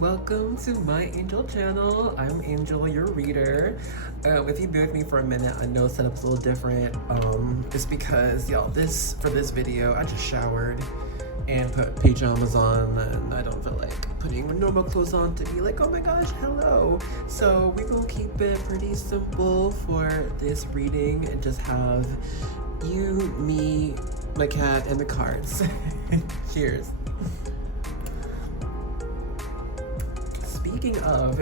welcome to my Angel channel. I'm Angel, your reader. If you bear with me for a minute, I know setup's a little different. It's because, y'all, for this video, I just showered and put pajamas on, and I don't feel like putting normal clothes on to be like, oh my gosh, hello. So we're gonna keep it pretty simple for this reading and just have you, me, my cat, and the cards. Cheers. Speaking of,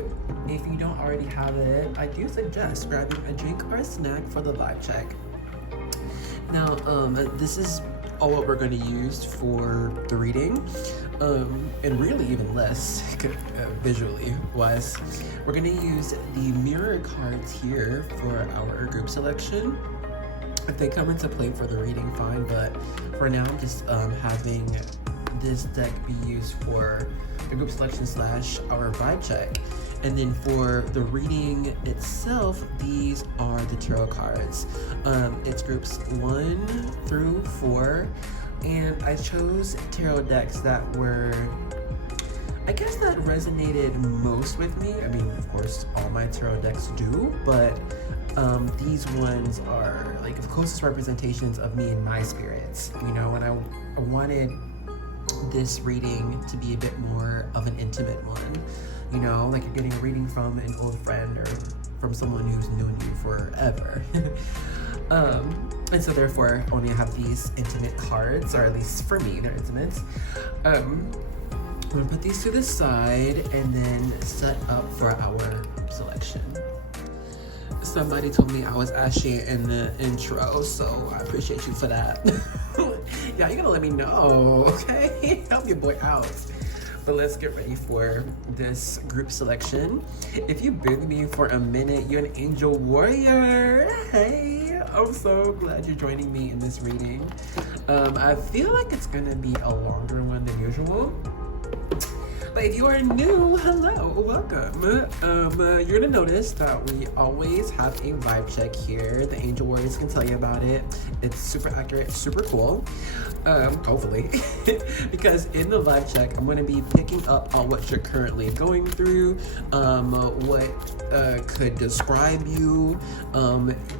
if you don't already have it, I do suggest grabbing a drink or a snack for the vibe check. Now, this is all what we're going to use for the reading, and really even less visually wise. We're going to use the mirror cards here for our group selection. If they come into play for the reading, fine, but for now I'm just having this deck be used for the group selection / our vibe check. And then for the reading itself, these are the tarot cards. It's groups 1 through 4, and I chose tarot decks that were, I guess, that resonated most with me. I mean, of course, all my tarot decks do, but these ones are like the closest representations of me and my spirits, you know, and I wanted this reading to be a bit more of an intimate one, you know, like you're getting a reading from an old friend or from someone who's known you forever. And so therefore only have these intimate cards, or at least for me they're intimate. I'm gonna put these to the side and then set up for our selection. Somebody told me I was ashy in the intro, so I appreciate you for that. Yeah, you gotta let me know, okay? Help your boy out. But let's get ready for this group selection. If you've been with me for a minute, you're an angel warrior. Hey, I'm so glad you're joining me in this reading. I feel like it's gonna be a longer one than usual. But if you are new, hello, welcome. You're gonna notice that we always have a vibe check here. The Angel Warriors can tell you about it. It's super accurate, super cool. Hopefully. Because in the vibe check, I'm gonna be picking up on what you're currently going through, what could describe you.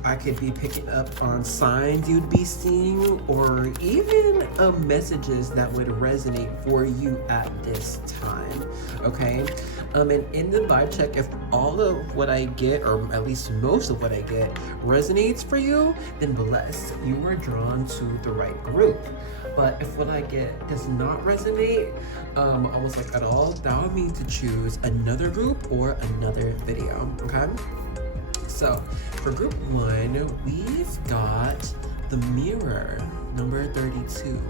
I could be picking up on signs you'd be seeing, or even messages that would resonate for you at this time. Okay, and in the vibe check, if all of what I get, or at least most of what I get, resonates for you, then bless, you were drawn to the right group. But if what I get does not resonate, almost like at all, that would mean to choose another group or another video. Okay, so for group 1, we've got the mirror, number 32.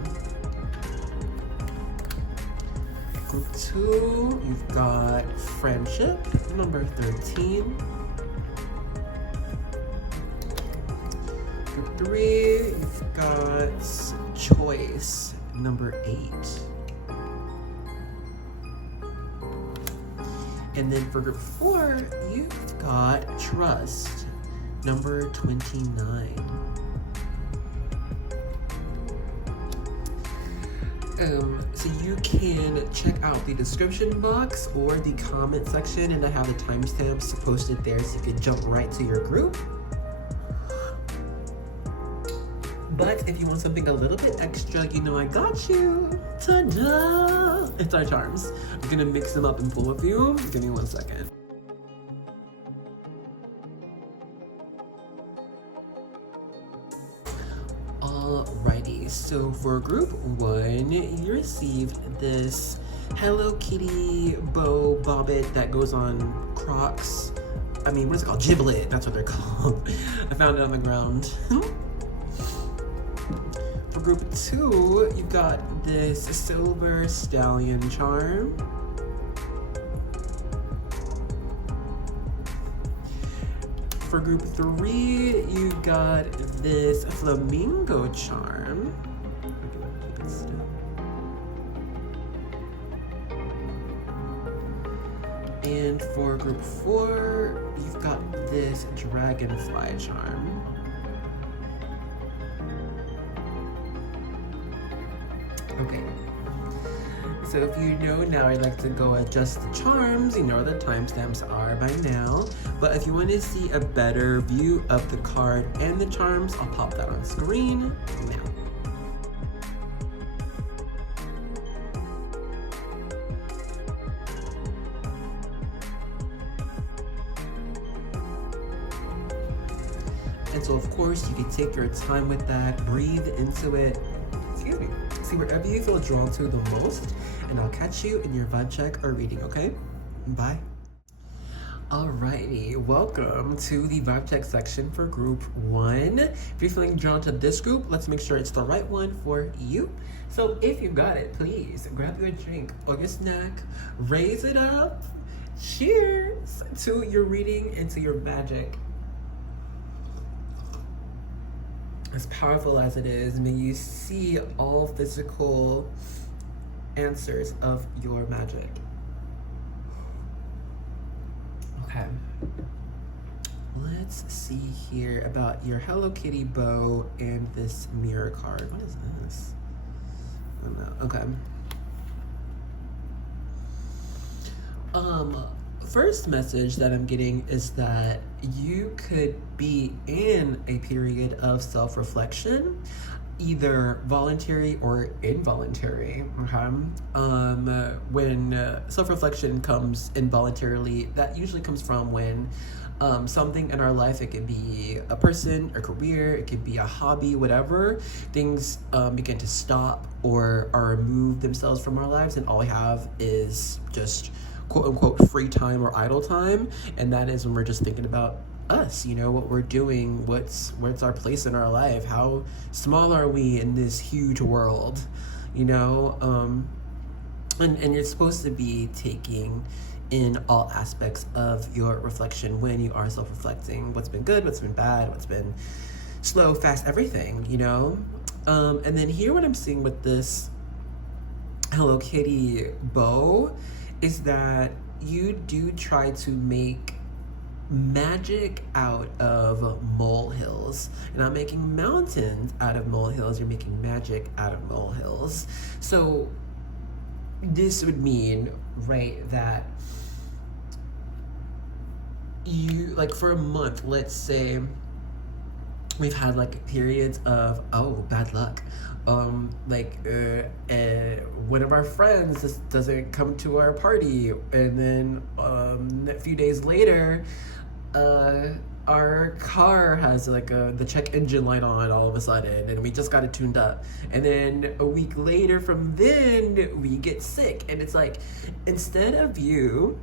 Group 2, you've got friendship, number 13. Group 3, you've got choice, number 8. And then for group 4, you've got trust, number 29. So you can check out the description box or the comment section, and I have the timestamps posted there so you can jump right to your group. But if you want something a little bit extra, you know I got you. Ta-da! It's our charms. I'm gonna mix them up and pull a few. Give me 1 second. Alrighty, so for group 1, you received this Hello Kitty bow bobbit that goes on Crocs. I mean, what is it called? Giblet, that's what they're called. I found it on the ground. For group 2, you got this silver stallion charm. For group 3, you got this flamingo charm. Keep it still. And for group 4, you've got this dragonfly charm. Okay. So if you know now, I'd like to go adjust the charms. You know where the timestamps are by now. But if you want to see a better view of the card and the charms, I'll pop that on screen now. And so of course you can take your time with that, breathe into it, excuse me, see wherever you feel drawn to the most, and I'll catch you in your vibe check or reading, okay? Bye. Alrighty, welcome to the vibe check section for group 1. If you're feeling drawn to this group, let's make sure it's the right one for you. So if you got it, please grab your drink or your snack, raise it up, cheers to your reading and to your magic. As powerful as it is, may you see all physical answers of your magic. Okay. Let's see here about your Hello Kitty bow and this mirror card. What is this? I don't know. Okay. First message that I'm getting is that you could be in a period of self-reflection, either voluntary or involuntary. Okay. When self-reflection comes involuntarily, that usually comes from when something in our life, it could be a person, a career, it could be a hobby, whatever, things begin to stop or remove themselves from our lives, and all we have is just quote unquote free time or idle time. And that is when we're just thinking about us, you know, what we're doing, what's our place in our life, how small are we in this huge world, you know. And you're supposed to be taking in all aspects of your reflection when you are self-reflecting. What's been good, what's been bad, what's been slow, fast, everything, you know. And then here what I'm seeing with this Hello Kitty bow is that you do try to make magic out of molehills. You're not making mountains out of molehills, you're making magic out of molehills. So this would mean, right, that you, like for a month, let's say, we've had like periods of, oh, bad luck. One of our friends just doesn't come to our party, and then a few days later, our car has like the check engine light on all of a sudden, and we just got it tuned up. And then a week later from then, we get sick, and it's like, instead of you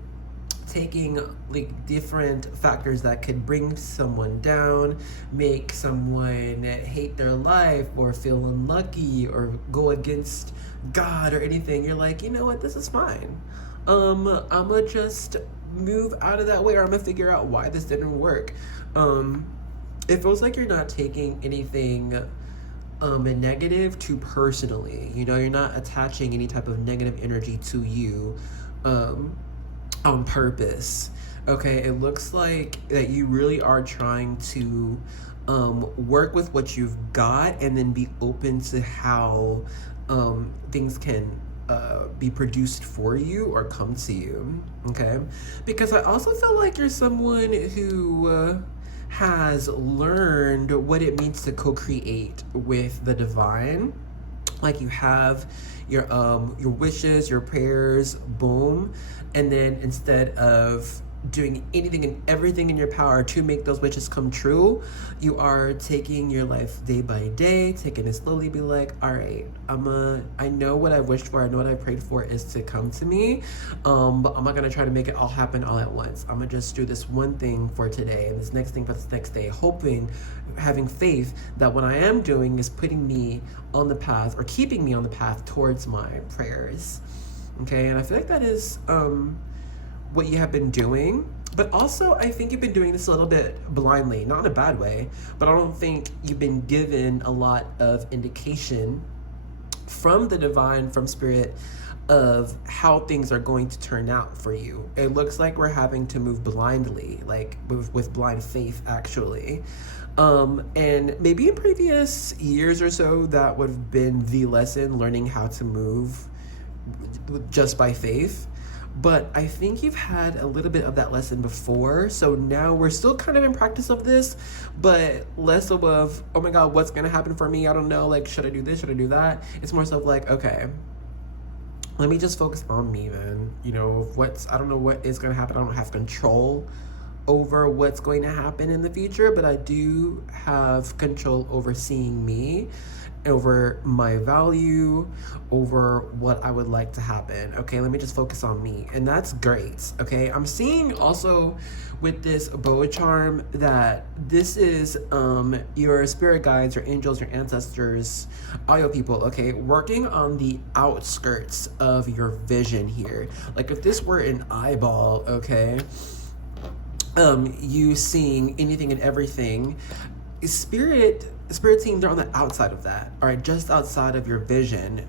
taking like different factors that could bring someone down, make someone hate their life or feel unlucky or go against God or anything, you're like, you know what, this is fine. I'ma just move out of that way, or I'm gonna figure out why this didn't work. It feels like you're not taking anything negative too personally, you know, you're not attaching any type of negative energy to you on purpose. Okay, it looks like that you really are trying to work with what you've got, and then be open to how things can be produced for you or come to you. Okay, because I also feel like you're someone who has learned what it means to co-create with the divine. Like, you have your wishes, your prayers, boom, and then instead of doing anything and everything in your power to make those wishes come true, you are taking your life day by day, taking it slowly, be like, all right, I know what I've wished for, I know what I prayed for is to come to me, but I'm not gonna try to make it all happen all at once. I'm gonna just do this one thing for today and this next thing for this next day, hoping, having faith that what I am doing is putting me on the path, or keeping me on the path towards my prayers. Okay, and I feel like that is what you have been doing. But also, I think you've been doing this a little bit blindly, not in a bad way, but I don't think you've been given a lot of indication from the divine, from spirit, of how things are going to turn out for you. It looks like we're having to move blindly, like with blind faith, actually. And maybe in previous years or so, that would have been the lesson, learning how to move just by faith. But I think you've had a little bit of that lesson before. So now we're still kind of in practice of this, but less of, oh my God, what's going to happen for me? I don't know. Like, should I do this? Should I do that? It's more so like, okay, let me just focus on me then. You know, I don't know what is going to happen. I don't have control over what's going to happen in the future, but I do have control over seeing me, over my value, over what I would like to happen. Okay, let me just focus on me. And that's great. Okay, I'm seeing also with this bow charm that this is your spirit guides, your angels, your ancestors, all your people, okay, working on the outskirts of your vision here. Like if this were an eyeball, okay, you seeing anything and everything, spirit team, they're on the outside of that, all right, just outside of your vision,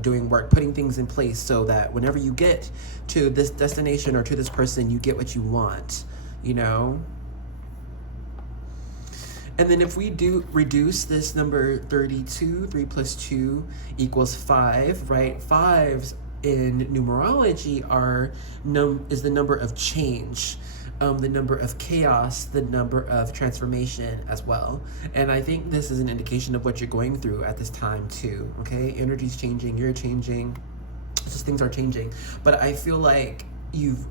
doing work, putting things in place so that whenever you get to this destination or to this person, you get what you want, you know. And then if we do reduce this number 32, 3 plus 2 equals 5, right? 5s in numerology is the number of change. The number of chaos, the number of transformation as well. And I think this is an indication of what you're going through at this time too, okay? Energy's changing, you're changing, just things are changing. But I feel like you've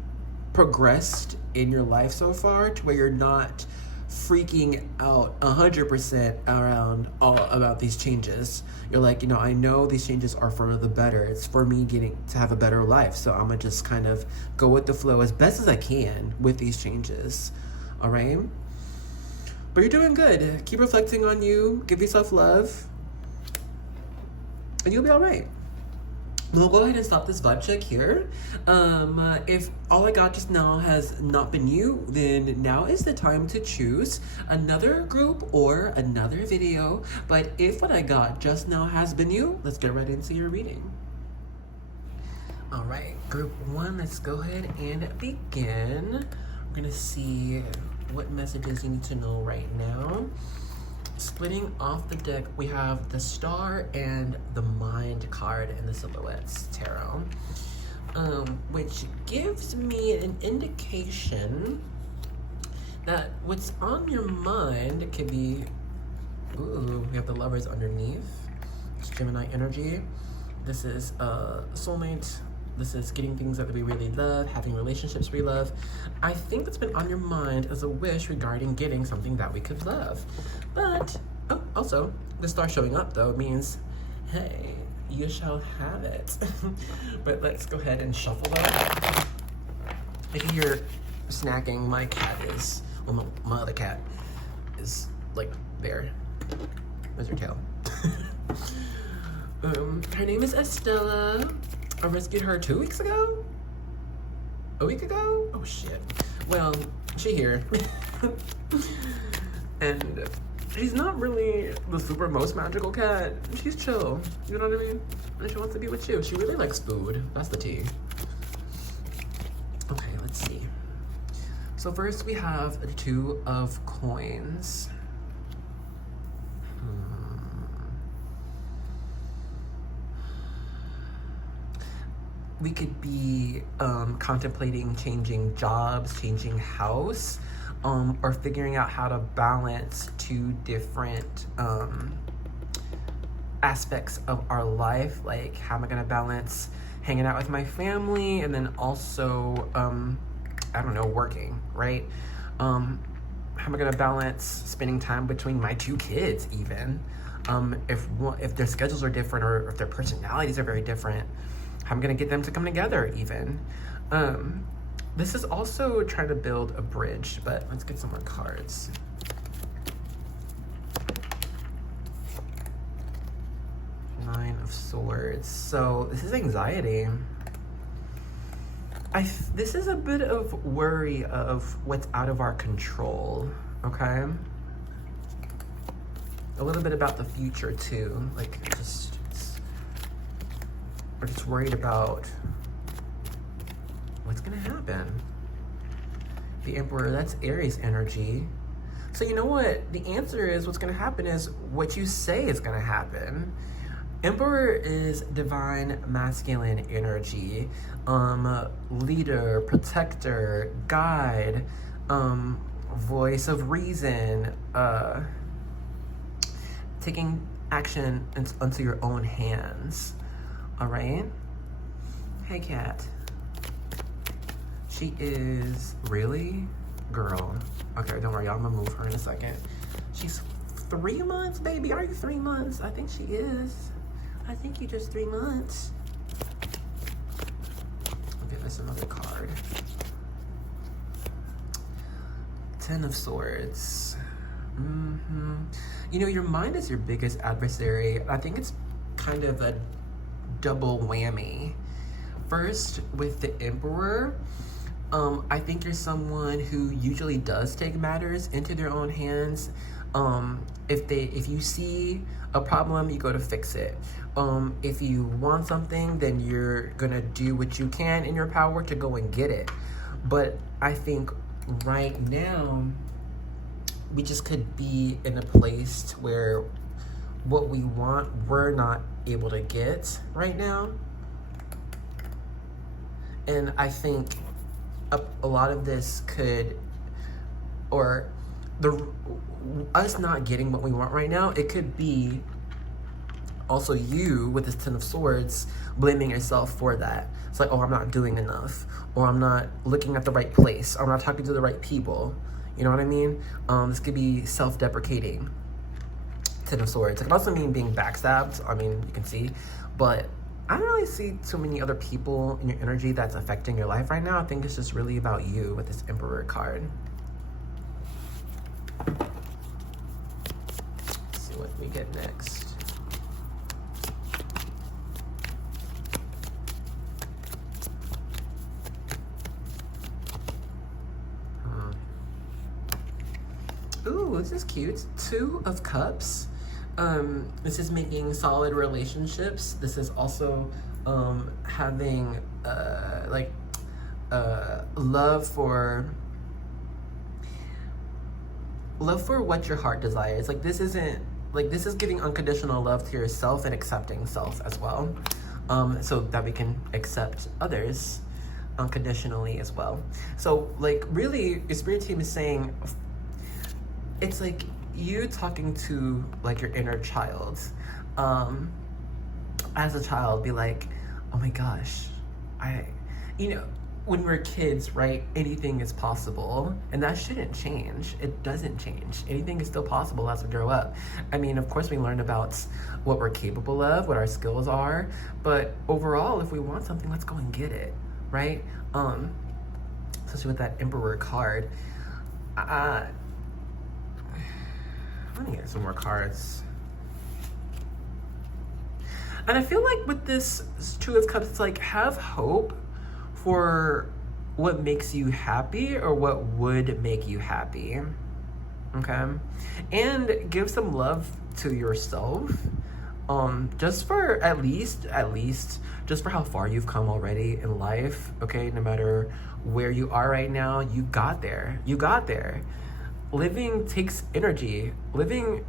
progressed in your life so far to where you're not freaking out 100% around all about these changes. You're like, you know, I know these changes are for the better. It's for me getting to have a better life. So I'm gonna just kind of go with the flow as best as I can with these changes. All right. But you're doing good. Keep reflecting on you. Give yourself love. And you'll be all right. We'll go ahead and stop this vibe check here. If all I got just now has not been you, then now is the time to choose another group or another video. But if what I got just now has been you, let's get right into your reading. All right, group 1, let's go ahead and begin. We're gonna see what messages you need to know right now. Splitting off the deck, we have the Star and the Mind card in the Silhouettes Tarot, which gives me an indication that what's on your mind could be, ooh, we have the Lovers underneath. It's Gemini energy. This is soulmate. This is getting things that we really love, having relationships we love. I think what's been on your mind is a wish regarding getting something that we could love. But, oh, also, the Star showing up, though, means, hey, you shall have it. But let's go ahead and shuffle that. If you hear snacking, my cat is, well, my other cat is, like, there. Where's her tail? Her name is Estella. I rescued her 2 weeks ago? A week ago? Oh shit. Well, she here. And she's not really the super most magical cat. She's chill. You know what I mean? And she wants to be with you. She really likes food. That's the tea. Okay, let's see. So first we have the 2 of coins. We could be contemplating changing jobs, changing house, or figuring out how to balance 2 different aspects of our life. Like, how am I gonna balance hanging out with my family and then also, I don't know, working, right? How am I gonna balance spending time between my 2 kids even? If their schedules are different or if their personalities are very different, I'm gonna get them to come together even. This is also trying to build a bridge, but let's get some more cards. Nine of Swords. So this is anxiety. This is a bit of worry of what's out of our control, okay? A little bit about the future too, like we're just worried about what's gonna happen. The Emperor, that's Aries energy. So you know what? The answer is what's gonna happen is what you say is gonna happen. Emperor is divine masculine energy, leader, protector, guide, voice of reason, taking action onto your own hands. All right? Hey, cat. She is really, girl. Okay, don't worry, I'm gonna move her in a second. She's 3 months, baby. Are you 3 months? I think she is. I think you just 3 months. I'll give us another card. 10 of Swords. You know, your mind is your biggest adversary. I think it's kind of a double whammy. First, with the Emperor, I think you're someone who usually does take matters into their own hands. If you see a problem, you go to fix it. If you want something, then you're gonna do what you can in your power to go and get it. But I think right now, we just could be in a place where what we want, we're not able to get right now. And I think a lot of this could, or us not getting what we want right now, it could be also you with this 10 of Swords blaming yourself for that. It's like, oh, I'm not doing enough, or I'm not looking at the right place, or I'm not talking to the right people. You know what I mean? This could be self-deprecating 10 of Swords. It can also mean being backstabbed. I mean, you can see, but I don't really see too many other people in your energy that's affecting your life right now. I think it's just really about you with this Emperor card. Let's see what we get next. Ooh, this is cute. 2 of Cups. This is making solid relationships. This is also having love for what your heart desires. Like, this isn't, like, this is giving unconditional love to yourself and accepting self as well, so that we can accept others unconditionally as well. So, like, really, your spirit team is saying, it's like you talking to, like, your inner child. As a child, be like, oh my gosh, you know, when we're kids, right, anything is possible, and that shouldn't change. It doesn't change. Anything is still possible as we grow up. I mean, of course, we learn about what we're capable of, what our skills are, but overall, if we want something, let's go and get it, right? Especially with that Emperor card. Let me get some more cards. And I feel like with this 2 of Cups, it's like, have hope for what makes you happy or what would make you happy, okay? And give some love to yourself, just for at least, just for how far you've come already in life, okay? No matter where you are right now, you got there. You got there. Living takes energy. Living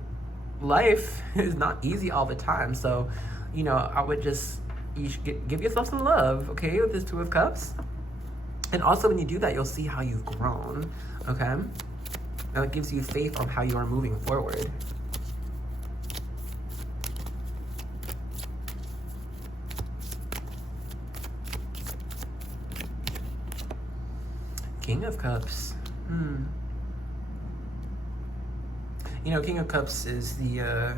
life is not easy all the time. So, you know, I would just, you should give yourself some love, okay, with this 2 of Cups. And also when you do that, you'll see how you've grown, okay? Now it gives you faith on how you are moving forward. King of Cups. You know, King of Cups is the,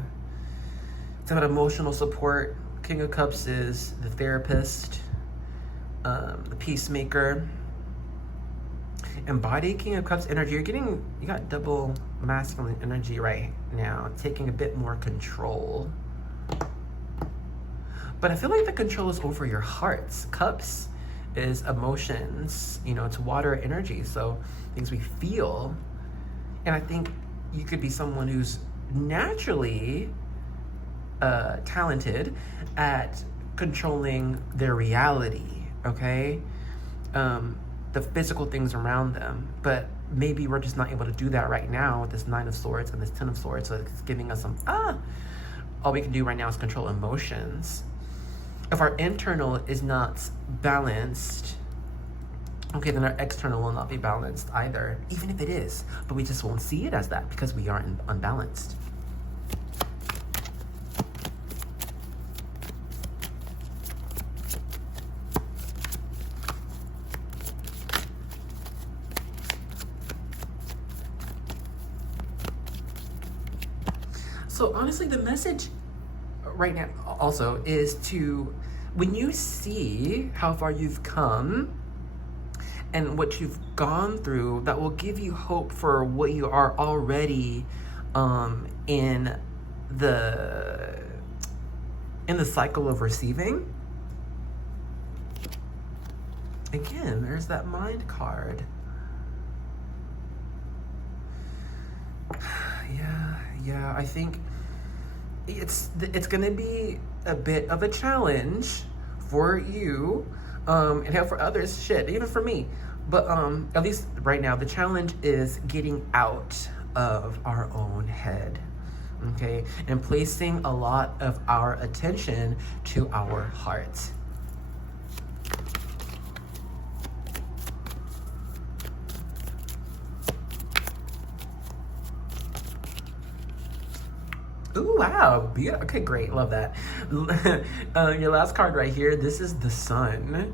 it's about emotional support. King of Cups is the therapist, the peacemaker. Embody King of Cups energy. You got double masculine energy right now, taking a bit more control. But I feel like the control is over your hearts. Cups is emotions, you know, it's water energy, so things we feel. And I think you could be someone who's naturally talented at controlling their reality, okay? The physical things around them, but maybe we're just not able to do that right now with this 9 of Swords and this 10 of Swords, so it's giving us some, all we can do right now is control emotions. If our internal is not balanced, okay, then our external will not be balanced either, even if it is. But we just won't see it as that because we are unbalanced. So honestly, the message right now also is to, when you see how far you've come and what you've gone through, that will give you hope for what you are already in the cycle of receiving. Again, there's that mind card. Yeah, I think it's gonna be a bit of a challenge for you, and for others, shit, even for me. But at least right now, the challenge is getting out of our own head, okay, and placing a lot of our attention to our heart. Ooh, wow. Okay, great. Love that. Your last card right here, this is the sun.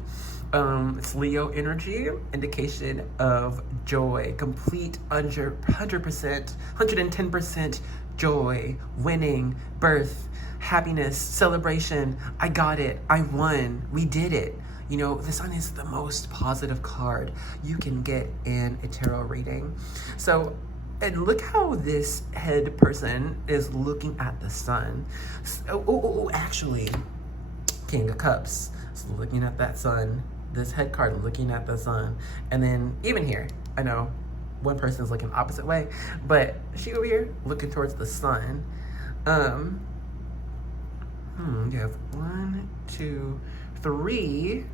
It's Leo energy, indication of joy, complete 100%, 110% joy, winning, birth, happiness, celebration. I got it. I won. We did it. You know, the sun is the most positive card you can get in a tarot reading. So, and look how this head person is looking at the sun. Actually, King of Cups is looking at that sun. This head card looking at the sun. And then even here, I know one person is looking opposite way, but she over here looking towards the sun. You have 1, 2, 3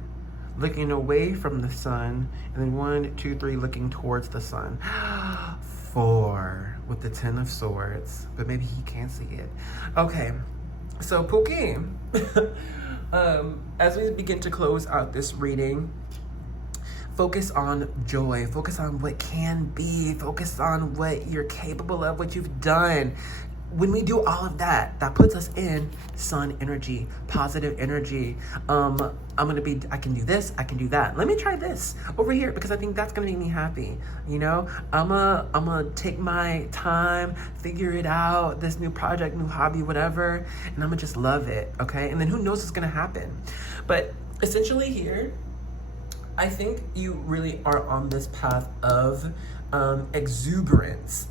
looking away from the sun, and then 1, 2, 3 looking towards the sun. 4 with the 10 of Swords, but maybe he can't see it. Okay, so Pookie, as we begin to close out this reading, focus on joy, focus on what can be, focus on what you're capable of, what you've done. When we do all of that, that puts us in sun energy, positive energy. I can do this, I can do that. Let me try this over here because I think that's gonna make me happy. You know, I'm gonna take my time, figure it out, this new project, new hobby, whatever, and I'm gonna just love it, okay? And then who knows what's gonna happen. But essentially here, I think you really are on this path of exuberance,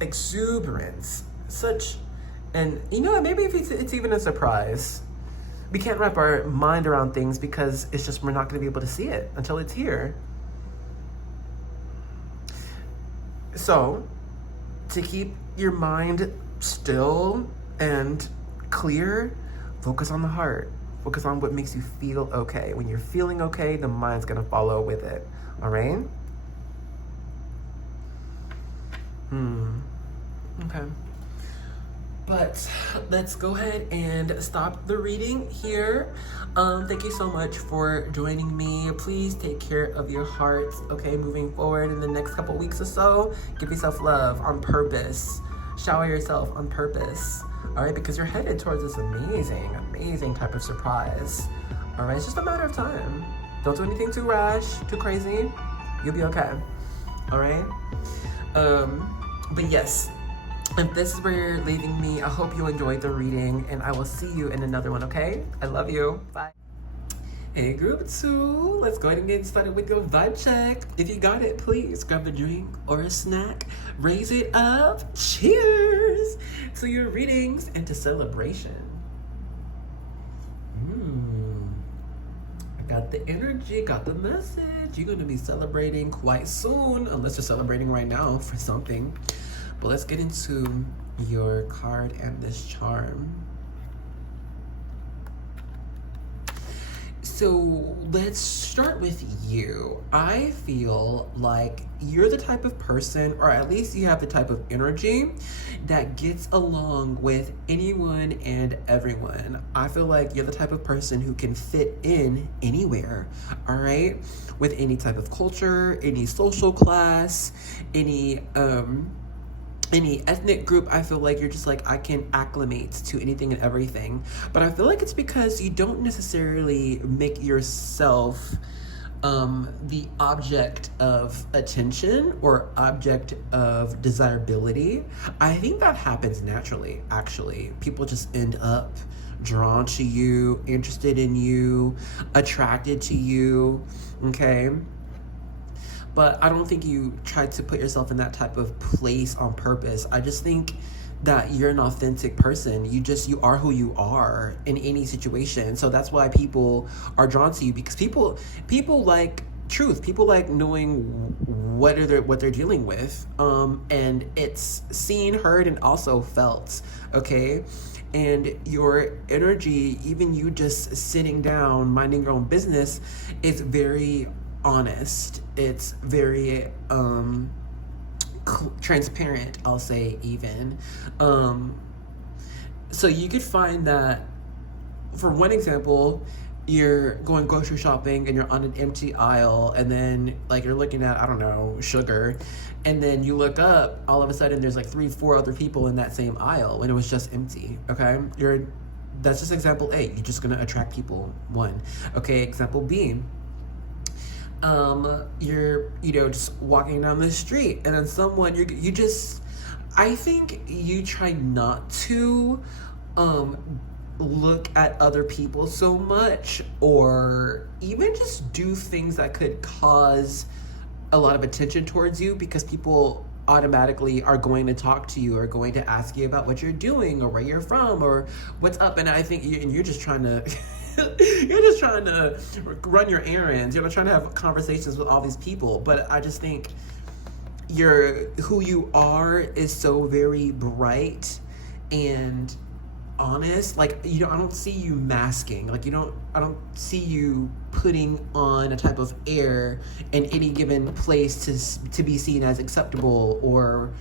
and you know what, maybe if it's even a surprise. We can't wrap our mind around things because it's just, we're not gonna be able to see it until it's here. So, to keep your mind still and clear, focus on the heart. Focus on what makes you feel okay. When you're feeling okay, the mind's gonna follow with it, all right? Okay. But let's go ahead and stop the reading here. Thank you so much for joining me. Please take care of your hearts, okay? Moving forward in the next couple weeks or so, give yourself love on purpose. Shower yourself on purpose, all right? Because you're headed towards this amazing type of surprise, all right? It's just a matter of time. Don't do anything too rash, too crazy. You'll be okay, all right? But yes, if this is where you're leaving me, I hope you enjoyed the reading, and I will see you in another one, okay? I love you. Bye. Hey, group 2, let's go ahead and get started with your vibe check. If you got it, please grab a drink or a snack, raise it up, cheers to your readings and to celebration. I got the energy, got the message. You're gonna be celebrating quite soon, unless you're celebrating right now for something. But let's get into your card and this charm. So let's start with you. I feel like you're the type of person, or at least you have the type of energy that gets along with anyone and everyone. I feel like you're the type of person who can fit in anywhere, all right? With any type of culture, any social class, any ethnic group. I feel like you're just like, I can acclimate to anything and everything. But I feel like it's because you don't necessarily make yourself the object of attention or object of desirability. I think that happens naturally, actually. People just end up drawn to you, interested in you, attracted to you, okay? But I don't think you try to put yourself in that type of place on purpose. I just think that you're an authentic person. You are who you are in any situation. So that's why people are drawn to you, because people like truth. People like knowing what they're dealing with. And it's seen, heard, and also felt. Okay? And your energy, even you just sitting down, minding your own business, is very honest. It's very transparent, I'll say, even. So you could find that, for one example, you're going grocery shopping and you're on an empty aisle, and then like you're looking at, I don't know, sugar, and then you look up, all of a sudden there's like 3-4 other people in that same aisle and it was just empty. Okay, that's just example A. You're just gonna attract people. One. Okay, example B, you're just walking down the street, and then someone I think you try not to look at other people so much, or even just do things that could cause a lot of attention towards you, because people automatically are going to talk to you, or going to ask you about what you're doing, or where you're from, or what's up. And I think you're just trying to you're just trying to run your errands. You're not trying to have conversations with all these people. But I just think who you are is so very bright and honest. Like, I don't see you masking. Like, I don't see you putting on a type of air in any given place to be seen as acceptable, or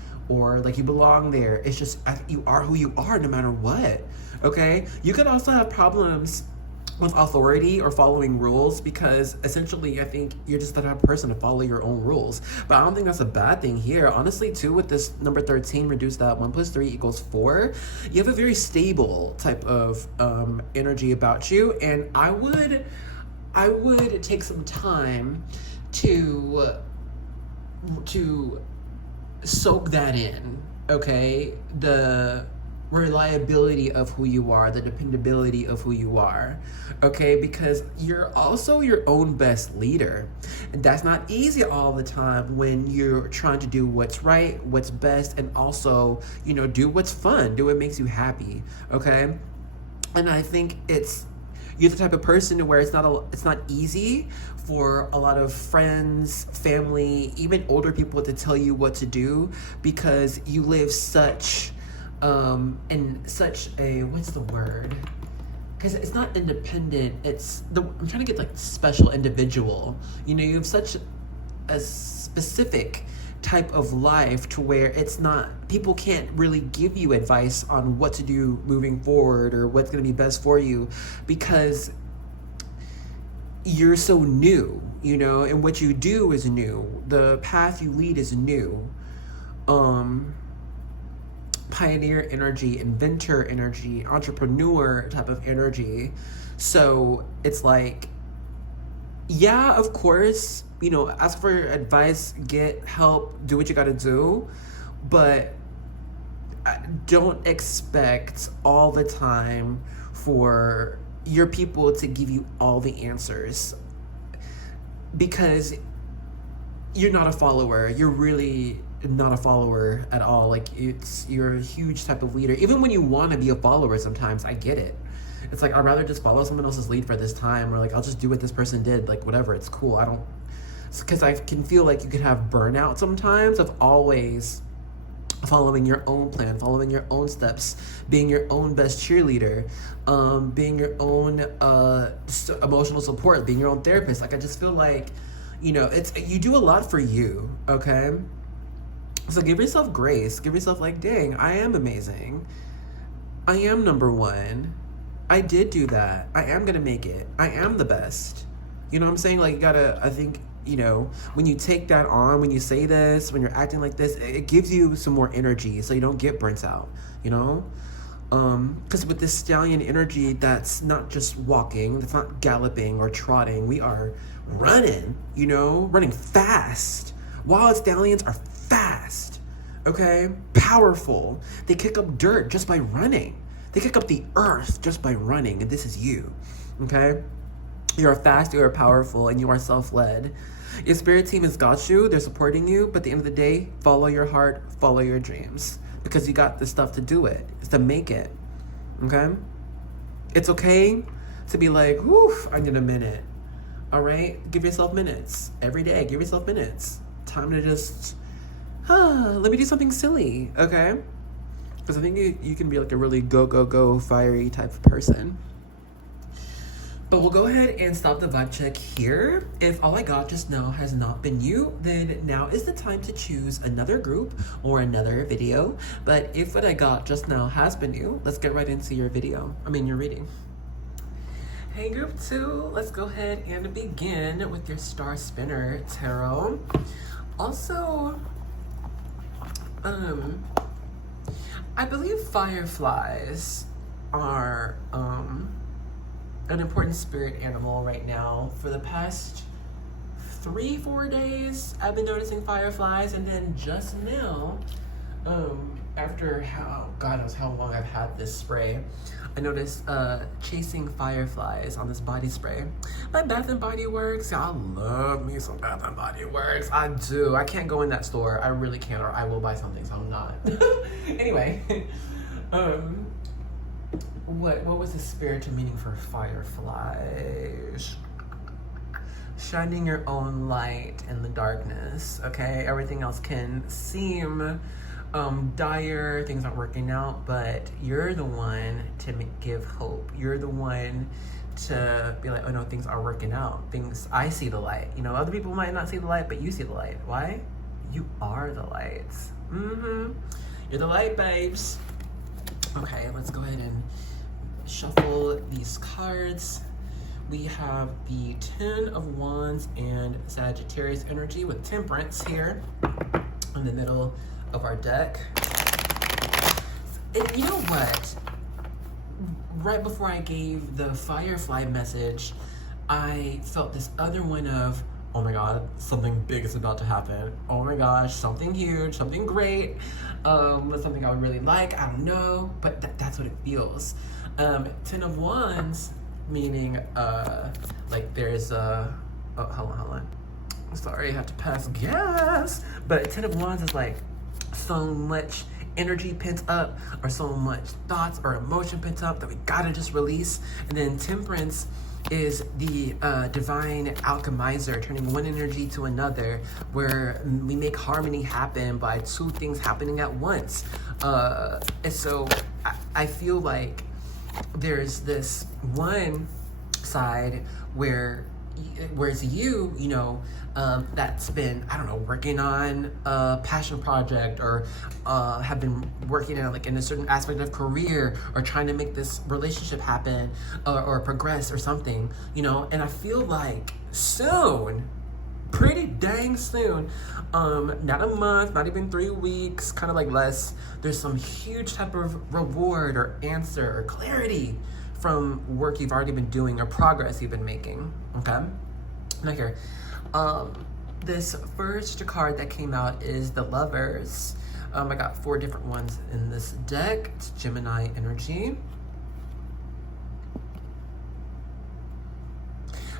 like you belong there. It's just, you are who you are no matter what. Okay? You could also have problems with authority or following rules, because essentially I think you're just the type of person to follow your own rules. But I don't think that's a bad thing here. Honestly, too, with this number 13, reduce that 1 + 3 = 4, you have a very stable type of energy about you. And I would take some time to soak that in, okay? The reliability of who you are, the dependability of who you are, okay? Because you're also your own best leader. And that's not easy all the time when you're trying to do what's right, what's best, and also, do what's fun, do what makes you happy, okay? And I think you're the type of person where it's not easy for a lot of friends, family, even older people to tell you what to do, because you live in such a, what's the word? Because it's not independent, I'm trying to get like special individual. You have such a specific type of life to where people can't really give you advice on what to do moving forward, or what's going to be best for you, because you're so new, and what you do is new. The path you lead is new. Pioneer energy, inventor energy, entrepreneur type of energy. So it's like, yeah, of course, ask for advice, get help, do what you gotta do, but don't expect all the time for your people to give you all the answers, because you're not a follower. You're really not a follower at all. Like, you're a huge type of leader. Even when you want to be a follower, sometimes I get it. It's like, I'd rather just follow someone else's lead for this time, or like, I'll just do what this person did, like whatever, it's cool. Because I can feel like you could have burnout sometimes of always following your own plan, following your own steps, being your own best cheerleader, being your own emotional support, being your own therapist. Like, I just feel like, you know, you do a lot for you, okay? So give yourself grace. Give yourself like, dang, I am amazing. I am number one. I did do that. I am gonna make it. I am the best. You know what I'm saying? Like, you gotta, I think, you know, when you take that on, when you say this, when you're acting like this, it gives you some more energy so you don't get burnt out, you know? Because with this stallion energy, that's not just walking, that's not galloping or trotting. We are running, you know, running fast. Wild stallions are fast, okay? Powerful. They kick up dirt just by running. They kick up the earth just by running, and this is you, okay? You are fast, you are powerful, and you are self-led. Your spirit team has got you, they're supporting you, but at the end of the day, follow your heart, follow your dreams. Because you got the stuff to do it. It's to make it, okay? It's okay to be like, whew, I need a minute, all right? Give yourself minutes. Every day, give yourself minutes. Time to just, let me do something silly, okay? Because I think you can be like a really go, fiery type of person. But we'll go ahead and stop the vibe check here. If all I got just now has not been you, then now is the time to choose another group or another video. But if what I got just now has been you, let's get right into your your reading. Hey group 2, let's go ahead and begin with your Star Spinner Tarot. Also, I believe fireflies are an important spirit animal right now. For the past 3-4 days, I've been noticing fireflies, and then just now, after God knows how long I've had this spray, I noticed chasing fireflies on this body spray by Bath and Body Works. I love me some Bath and Body Works. I do. I can't go in that store. I really can't, or I will buy something, so I'm not. Anyway, what was the spiritual meaning for fireflies? Shining your own light in the darkness, okay? Everything else can seem dire, things aren't working out, but you're the one to give hope. You're the one to be like, oh no, things are working out. I see the light. You know, other people might not see the light, but you see the light. Why? You are the light. You're the light, babes. Okay, let's go ahead and shuffle these cards. We have the 10 of Wands and Sagittarius energy with Temperance here in the middle of our deck. And you know what? Right before I gave the firefly message, I felt this other one of, oh my God, something big is about to happen. Oh my gosh, something huge, something great, something I would really like, I don't know, but that's what it feels. 10 of Wands, meaning like there's hold on. Sorry, I have to pass gas. But 10 of Wands is like so much energy pent up, or so much thoughts or emotion pent up that we gotta just release. And then Temperance is the divine alchemizer, turning one energy to another, where we make harmony happen by two things happening at once. And so I feel like there's this one side where it's you know, that's been, I don't know, working on a passion project, or have been working on like in a certain aspect of career, or trying to make this relationship happen, or progress or something, you know. And I feel like soon, pretty dang soon, not a month, not even 3 weeks, kind of like less, there's some huge type of reward or answer or clarity from work you've already been doing or progress you've been making, okay? Now here, this first card that came out is the Lovers. I got 4 different ones in this deck. It's Gemini energy.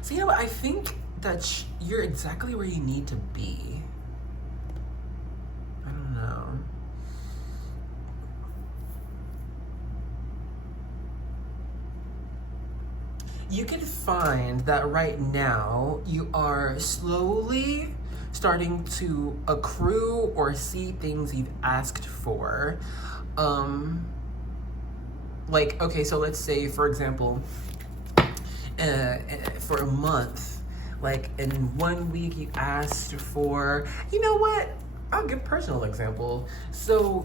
So, you know what, I think that you're exactly where you need to be. I don't know. You can find that right now you are slowly starting to accrue or see things you've asked for. Like, okay, so let's say, for example, for a month, like in 1 week you asked for, you know what? I'll give a personal example. So,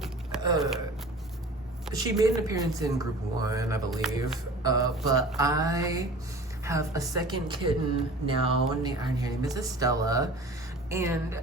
she made an appearance in group 1, I believe, but I have a second kitten now, and her name is Estella, and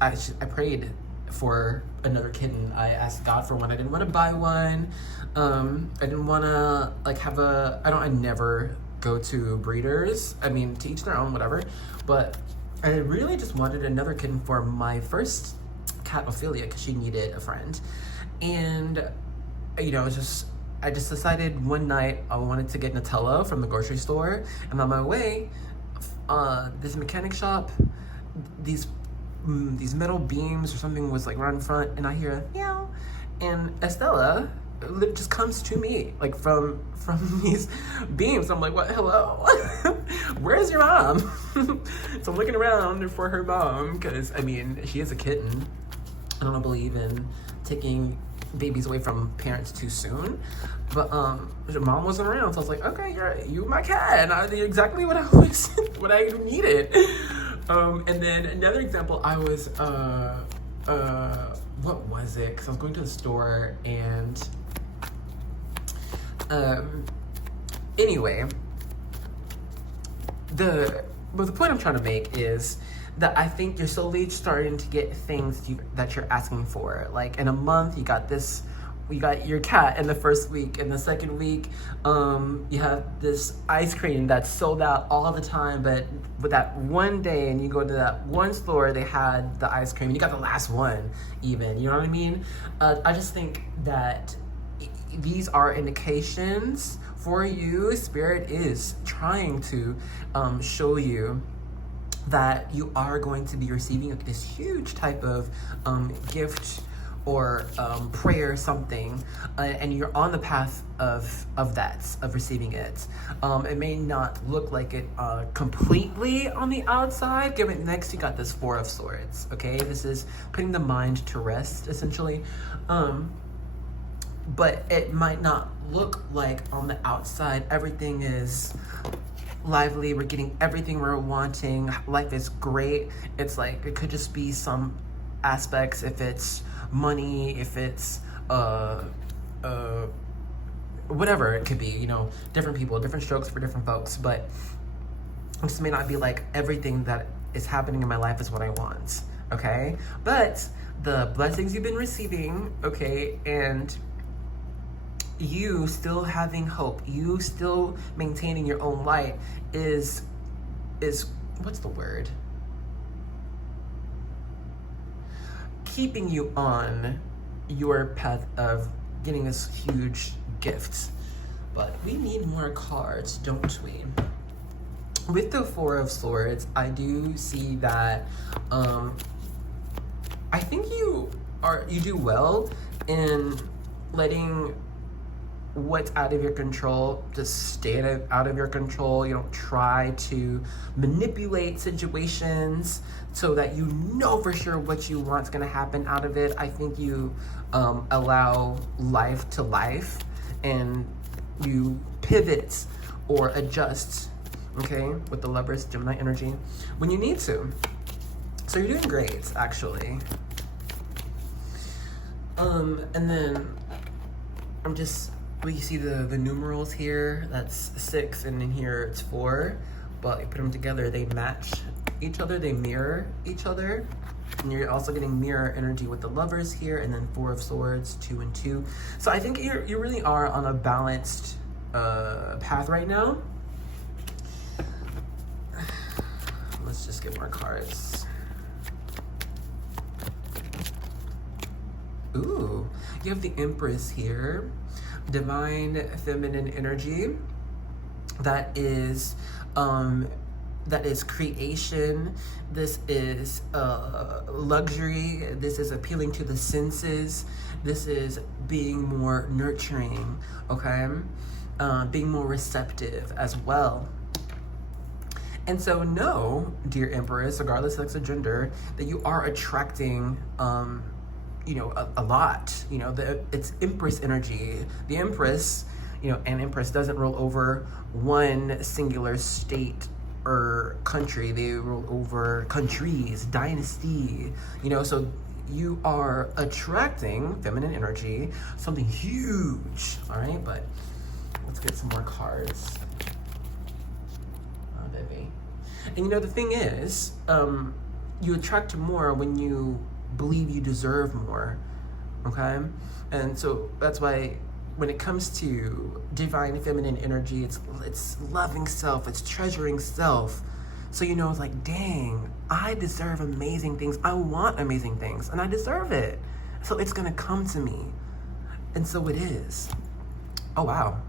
I prayed for another kitten. I asked God for one. I didn't want to buy one. I didn't want to like I never go to breeders. I mean, to each their own, whatever. But I really just wanted another kitten for my first cat, Ophelia, because she needed a friend. And, you know, I just decided one night I wanted to get Nutella from the grocery store. And on my way, this mechanic shop, these metal beams or something was like right in front, and I hear a meow, and Estella just comes to me like from these beams. I'm like, what? Hello? Where's your mom? So I'm looking around for her mom, because I mean, she is a kitten. I don't believe in taking babies away from parents too soon, but her mom wasn't around, so I was like, okay, you're my cat, and I did exactly what I needed. And then another example, I was, what was it? Because I was going to the store, and, anyway, the point I'm trying to make is that I think you're slowly starting to get things that you're asking for. Like in a month, you got your cat in the first week. In the second week, you have this ice cream that's sold out all the time, but with that one day, and you go to that one store, they had the ice cream, and you got the last one even, you know what I mean? I just think that these are indications for you. Spirit is trying to show you that you are going to be receiving this huge type of gift or prayer, something, and you're on the path of receiving it. It may not look like it completely on the outside. Given next, you got this Four of Swords. Okay, this is putting the mind to rest, essentially. But it might not look like on the outside everything is lively, we're getting everything we're wanting, life is great. It's like, it could just be some aspects, if it's money, if it's whatever it could be, you know, different people, different strokes for different folks. But this may not be like everything that is happening in my life is what I want, okay? But the blessings you've been receiving, okay, and you still having hope, you still maintaining your own light is what's the word? Keeping you on your path of getting this huge gift. But we need more cards, don't we? With the Four of Swords, I do see that I think you do well in letting what's out of your control just stay out of your control. You don't try to manipulate situations so that you know for sure what you want's gonna happen out of it. I think you allow life to life, and you pivot or adjust, okay, with the Lovers, Gemini energy, when you need to. So you're doing great, actually. And then I'm just, well, you see the numerals here, that's 6, and in here it's 4, but you put them together, they match each other, they mirror each other. And you're also getting mirror energy with the Lovers here, and then 4 of Swords, 2 and 2. So I think you really are on a balanced path right now. Let's just get more cards. Ooh, you have the Empress here. Divine feminine energy. That is creation. This is luxury. This is appealing to the senses. This is being more nurturing, okay? Being more receptive as well. And so know, dear Empress, regardless of sex or gender, that you are attracting you know, a lot. You know, it's Empress energy. The Empress, you know, an Empress doesn't rule over one singular state or country. They rule over countries, dynasty, you know, so you are attracting feminine energy, something huge, all right? But let's get some more cards. Oh, baby. And you know, the thing is, you attract more when you believe you deserve more, okay? And so that's why when it comes to divine feminine energy, it's loving self, it's treasuring self. So you know, it's like, dang, I deserve amazing things. I want amazing things, and I deserve it. So it's gonna come to me. And so it is. Oh, wow.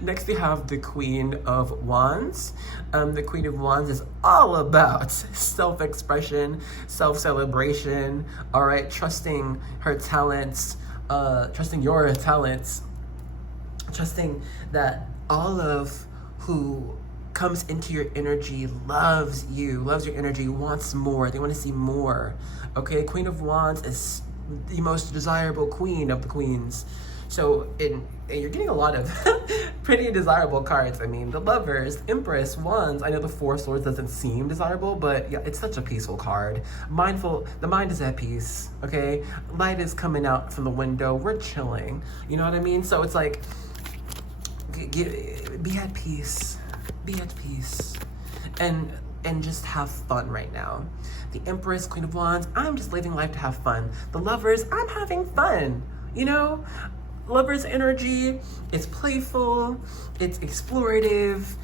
Next we have the Queen of Wands. The Queen of Wands is all about self-expression, self-celebration, all right? Trusting her talents, trusting your talents, trusting that all of who comes into your energy loves you, loves your energy, wants more. They want to see more, okay? Queen of Wands is the most desirable queen of the queens. So and you're getting a lot of pretty desirable cards. I mean, the Lovers, Empress, Wands. I know the Four Swords doesn't seem desirable, but yeah, it's such a peaceful card. Mindful, the mind is at peace, okay? Light is coming out from the window. We're chilling. You know what I mean? So it's like, be at peace. Be at peace. And just have fun right now. The Empress, Queen of Wands, I'm just living life to have fun. The Lovers, I'm having fun. You know? Lover's energy, it's playful, it's explorative,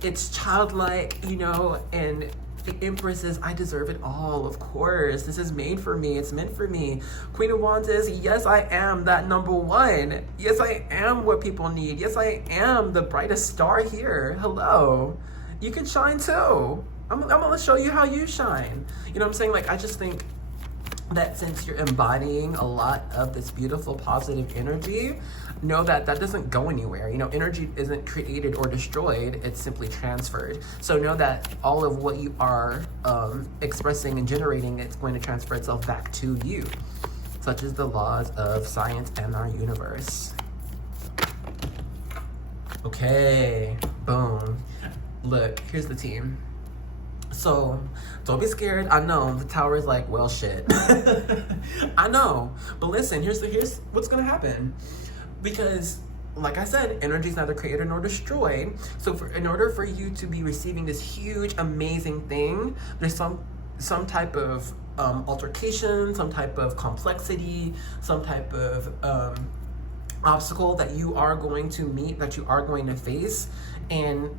it's childlike, you know, and the Empress is, I deserve it all, of course. This is made for me, it's meant for me. Queen of Wands is, yes, I am that number one. Yes, I am what people need. Yes, I am the brightest star here. Hello. You can shine too. I'm gonna show you how you shine. You know what I'm saying? Like, I just think that since you're embodying a lot of this beautiful positive energy, know that that doesn't go anywhere. You know, energy isn't created or destroyed, it's simply transferred. So know that all of what you are expressing and generating, it's going to transfer itself back to you, such as the laws of science and our universe. Okay, boom. Look, here's the team. So don't be scared. I know the Tower is like, well, shit. I know, but listen, here's what's gonna happen. Because like I said, energy is neither created nor destroyed. So in order for you to be receiving this huge, amazing thing, there's some type of altercation, some type of complexity, some type of obstacle that you are going to meet, that you are going to face, and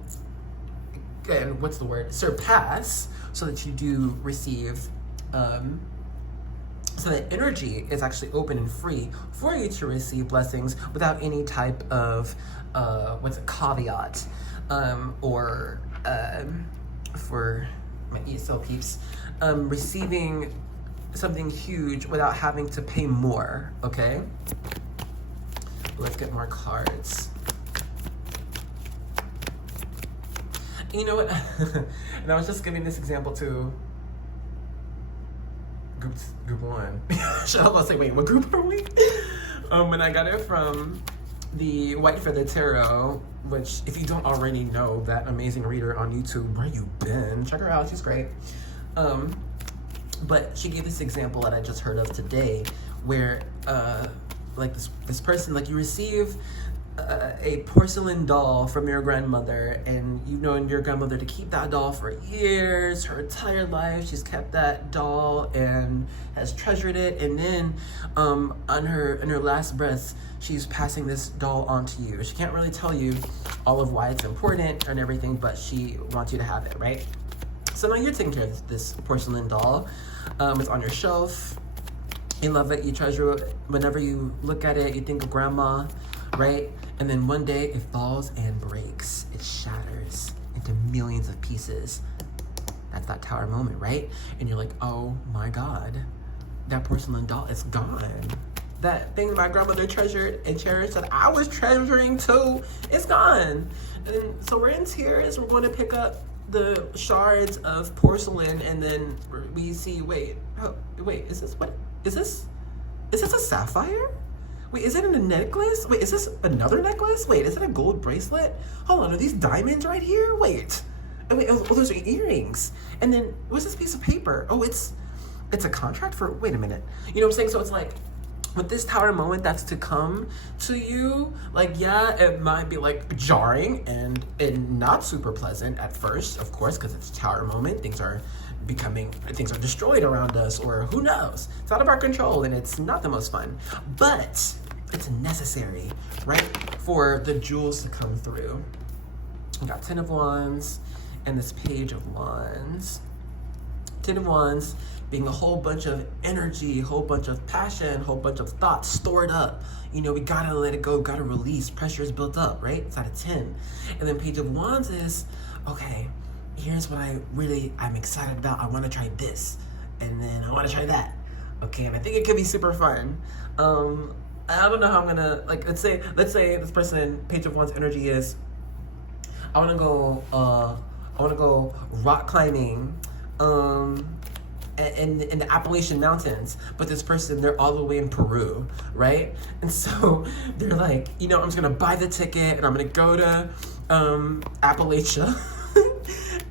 what's the word, surpass, so that you do receive, so that energy is actually open and free for you to receive blessings without any type of caveat, or for my ESL peeps, receiving something huge without having to pay more. Okay, let's get more cards. You know what? And I was just giving this example to group one. Should I say, wait, what group are we? And I got it from the White Feather Tarot, which, if you don't already know that amazing reader on YouTube, where you been? Check her out, she's great. But she gave this example that I just heard of today, where like this person, like, you receive a porcelain doll from your grandmother, and you've known your grandmother to keep that doll for years, her entire life. She's kept that doll and has treasured it, and then in her last breath, she's passing this doll on to you. She can't really tell you all of why it's important and everything, but she wants you to have it, right? So now you're taking care of this porcelain doll. It's on your shelf. You love it, you treasure it. Whenever you look at it, you think of grandma, right? And then one day it falls and breaks. It shatters into millions of pieces. That's that Tower moment, right? And you're like, oh my God, that porcelain doll is gone. That thing my grandmother treasured and cherished that I was treasuring too, it's gone. And so we're in tears. We're going to pick up the shards of porcelain, and then we see, wait, is this what? Is this a sapphire? Wait, is it in a necklace? Wait, is this another necklace? Wait, is it a gold bracelet? Hold on, are these diamonds right here? Wait. Oh, wait, oh, those are earrings. And then, what's this piece of paper? Oh, it's a contract for, wait a minute. You know what I'm saying? So it's like, with this tower moment that's to come to you, like, yeah, it might be like jarring and not super pleasant at first, of course, because it's a tower moment. Things are destroyed around us, or who knows? It's out of our control and it's not the most fun, but it's necessary, right? For the jewels to come through. We got 10 of Wands and this Page of Wands. 10 of Wands being a whole bunch of energy, whole bunch of passion, whole bunch of thoughts stored up. You know, we gotta let it go, gotta release. Pressure is built up, right? It's at a 10. And then Page of Wands is, okay, here's what I'm excited about. I wanna try this. And then I wanna try that. Okay, and I think it could be super fun. I don't know how I'm gonna, like, let's say this person, Page of Wands energy is, I wanna go rock climbing, in the Appalachian Mountains, but this person, they're all the way in Peru, right? And so they're like, you know, I'm just gonna buy the ticket and I'm gonna go to Appalachia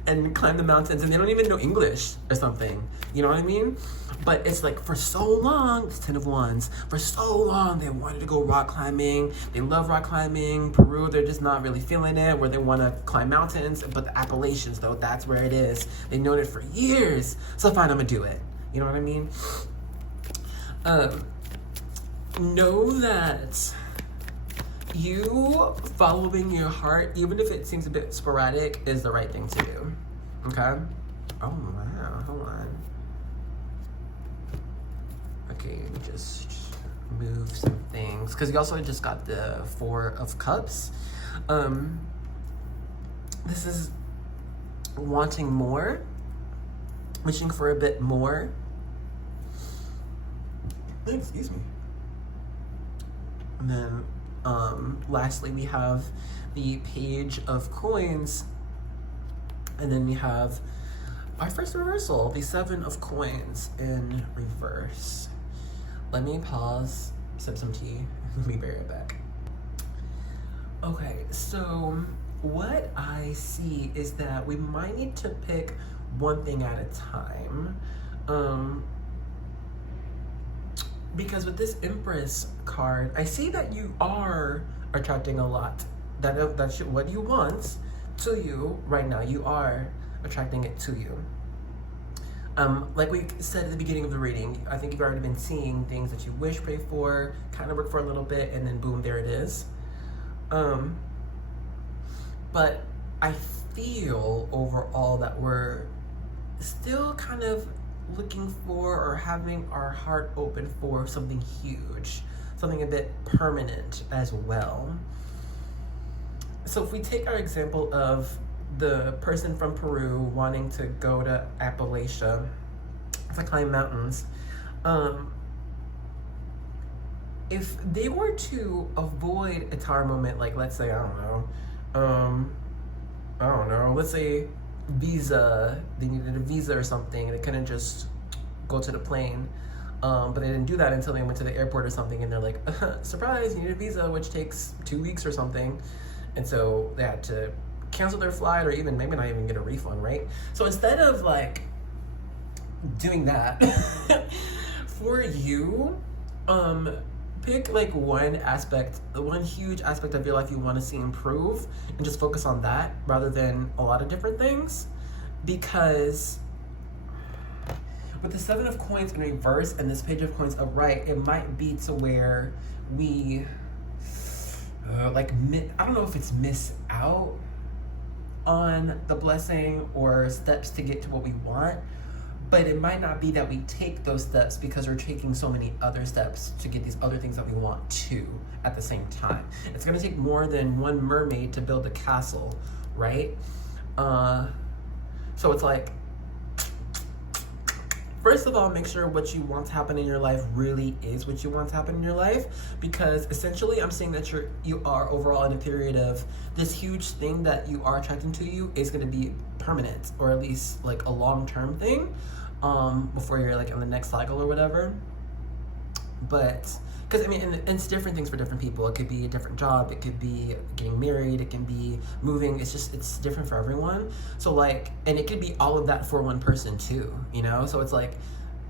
and climb the mountains, and they don't even know English or something, you know what I mean? But it's like, for so long, it's 10 of Wands, for so long they wanted to go rock climbing. They love rock climbing. Peru, they're just not really feeling it, where they want to climb mountains. But the Appalachians, though, that's where it is. They've known it for years. So fine, I'm gonna do it. You know what I mean? Know that you following your heart, even if it seems a bit sporadic, is the right thing to do. Okay? Oh wow, hold on. Okay, let me just move some things, because you also just got the 4 of Cups. This is wanting more, wishing for a bit more. Excuse me. And then lastly, we have the Page of Coins, and then we have our first reversal, the 7 of Coins in reverse. Let me pause, sip some tea, let me be right back. Okay, so what I see is that we might need to pick one thing at a time. Because with this Empress card, I see that you are attracting a lot. That's what you want to you right now. You are attracting it to you. Like we said at the beginning of the reading, I think you've already been seeing things that you wish, pray for, kind of work for a little bit, and then boom, there it is. But I feel overall that we're still kind of looking for, or having our heart open for, something huge, something a bit permanent as well. So if we take our example of the person from Peru wanting to go to Appalachia to climb mountains, if they were to avoid a tower moment, like let's say, I don't know, let's say visa, they needed a visa or something, they couldn't just go to the plane, but they didn't do that until they went to the airport or something, and they're like, surprise, you need a visa, which takes 2 weeks or something, and so they had to cancel their flight, or even maybe not even get a refund, right? So instead of like doing that for you, pick like one huge aspect of your life you want to see improve, and just focus on that rather than a lot of different things. Because with the 7 of Coins in reverse and this Page of Coins upright, it might be to where we I don't know if it's miss out on the blessing or steps to get to what we want, but it might not be that we take those steps because we're taking so many other steps to get these other things that we want to at the same time. It's going to take more than one mermaid to build a castle, right? So it's like, first of all, make sure what you want to happen in your life really is what you want to happen in your life, because essentially I'm saying that you are overall in a period of this huge thing that you are attracting to you is going to be permanent, or at least like a long-term thing, before you're like in the next cycle or whatever. But because I mean, and it's different things for different people. It could be a different job, it could be getting married, it can be moving. It's different for everyone. So like, and it could be all of that for one person too, you know? So it's like,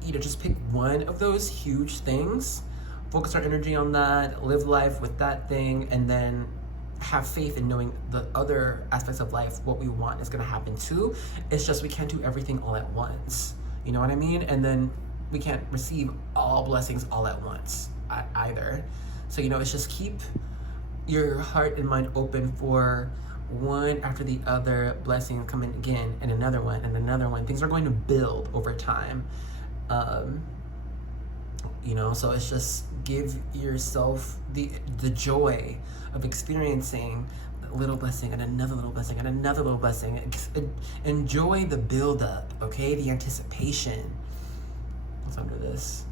you know, just pick one of those huge things, focus our energy on that, live life with that thing, and then have faith in knowing the other aspects of life, what we want is gonna happen too. It's just we can't do everything all at once. You know what I mean? And then we can't receive all blessings all at once either. So, you know, it's just keep your heart and mind open for one after the other blessing coming again, and another one and another one. Things are going to build over time. You know, so it's just give yourself the joy of experiencing a little blessing and another little blessing and another little blessing. Enjoy the build up, okay? The anticipation. What's under this?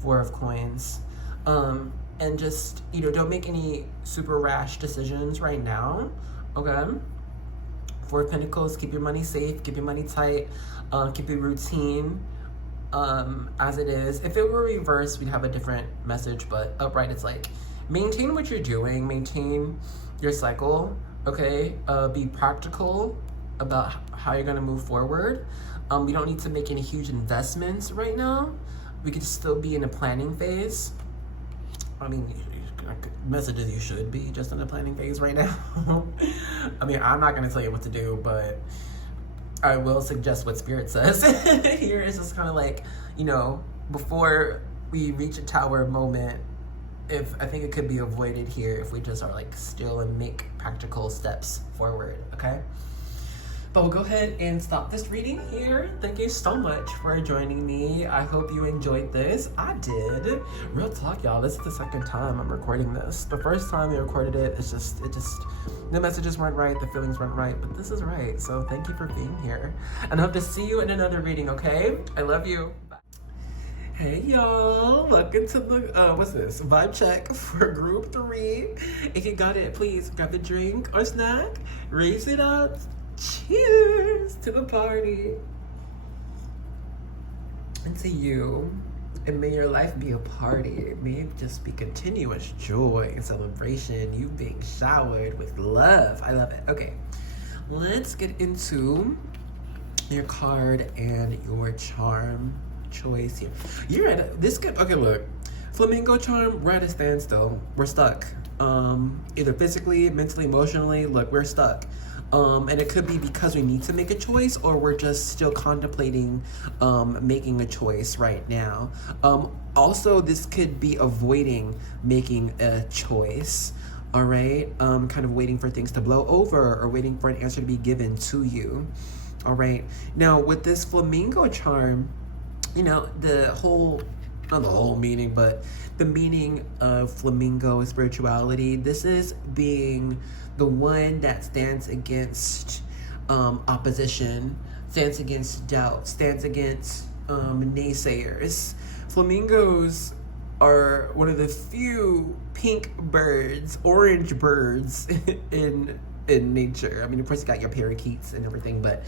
4 of coins. And just, you know, don't make any super rash decisions right now, okay? 4 of Pentacles, keep your money safe, keep your money tight, keep your routine as it is. If it were reversed, we'd have a different message, but upright, it's like, maintain what you're doing, maintain your cycle, okay? Be practical about how you're gonna move forward. We don't need to make any huge investments right now. We could still be in a planning phase. I mean, messages you should be just in a planning phase right now. I mean, I'm not gonna tell you what to do, but I will suggest what Spirit says. Here is just kind of like, you know, before we reach a tower moment, I think it could be avoided here if we just are like still and make practical steps forward, okay? But we'll go ahead and stop this reading here. Thank you so much for joining me. I hope you enjoyed this. I did. Real talk, y'all. This is the second time I'm recording this. The first time we recorded it, the messages weren't right, the feelings weren't right, but this is right. So thank you for being here. And I hope to see you in another reading, okay? I love you. Bye. Hey y'all, welcome to the, what's this? Vibe check for group 3. If you got it, please grab a drink or snack, raise it up. Cheers to the party and to you, and may your life be a party. May it just be continuous joy and celebration, you being showered with love. I love it. Okay, let's get into your card and your charm choice here. You're at this good. Okay, look, flamingo charm, we're at a standstill. We're stuck, either physically, mentally, emotionally. Look, we're stuck. And it could be because we need to make a choice, or we're just still contemplating making a choice right now. Also, this could be avoiding making a choice, all right? Kind of waiting for things to blow over, or waiting for an answer to be given to you, all right? Now, with this flamingo charm, you know, not the whole meaning, but the meaning of flamingo spirituality, this is being the one that stands against opposition, stands against doubt, stands against naysayers. Flamingos are one of the few pink birds, orange birds in nature. I mean, of course you got your parakeets and everything, but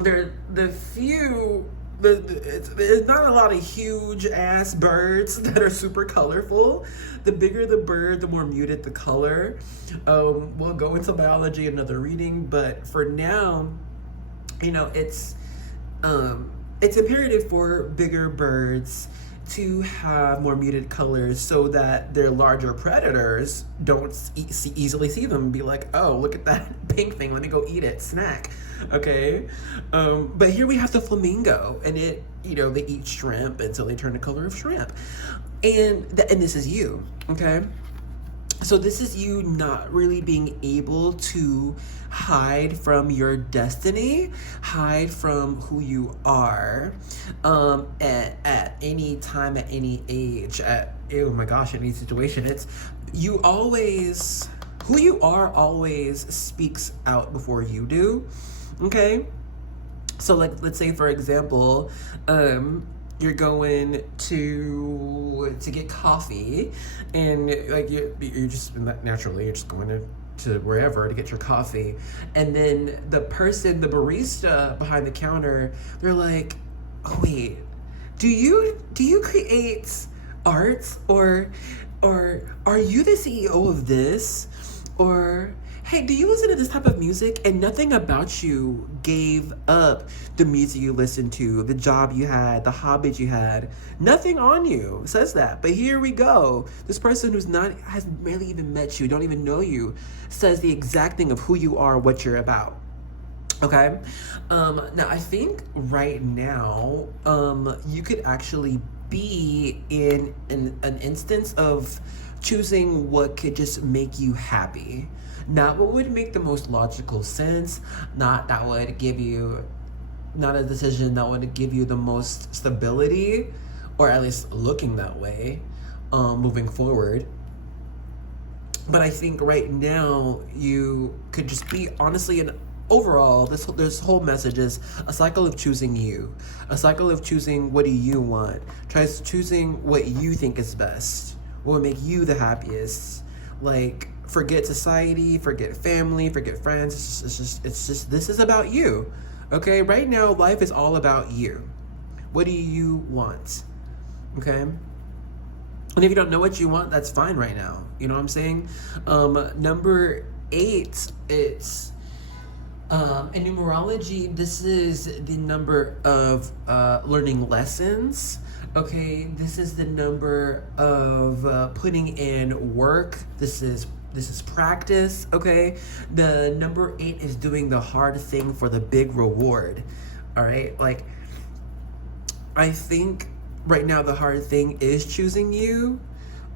they're the few. There's not a lot of huge ass birds that are super colorful. The bigger the bird, the more muted the color. We'll go into biology in another reading, but for now, you know, it's imperative for bigger birds to have more muted colors so that their larger predators don't easily see them and be like, oh, look at that pink thing, let me go eat it, snack. Okay, but here we have the flamingo, and it, you know, they eat shrimp until they turn the color of shrimp, and this is you, okay? So this is you not really being able to hide from your destiny, hide from who you are, at any time, at any age, oh my gosh, any situation. It's you always, who you are always speaks out before you do. Okay, So like, let's say for example, you're going to get coffee, and like you're just naturally you're just going to wherever to get your coffee, and then the barista behind the counter, they're like, oh wait, do you create art, or are you the CEO of this, or hey, do you listen to this type of music? And nothing about you gave up the music you listened to, the job you had, the hobbies you had. Nothing on you says that. But here we go. This person has barely even met you, don't even know you, says the exact thing of who you are, what you're about. Okay? Now I think right now, you could actually be in an instance of choosing what could just make you happy. Not what would make the most logical sense, not a decision that would give you the most stability, or at least looking that way, moving forward. But I think right now you could just be honestly an overall, this whole message is a cycle of choosing you, a cycle of choosing what do you want, choosing what you think is best, what would make you the happiest. Like, forget society, forget family, forget friends. It's just this is about you. Okay, right now life is all about you. What do you want? Okay. And if you don't know what you want, that's fine right now. You know what I'm saying? Number 8, it's in numerology, this is the number of learning lessons. Okay, this is the number of putting in work. This is practice. Okay, the number 8 is doing the hard thing for the big reward. All right, like I think right now the hard thing is choosing you,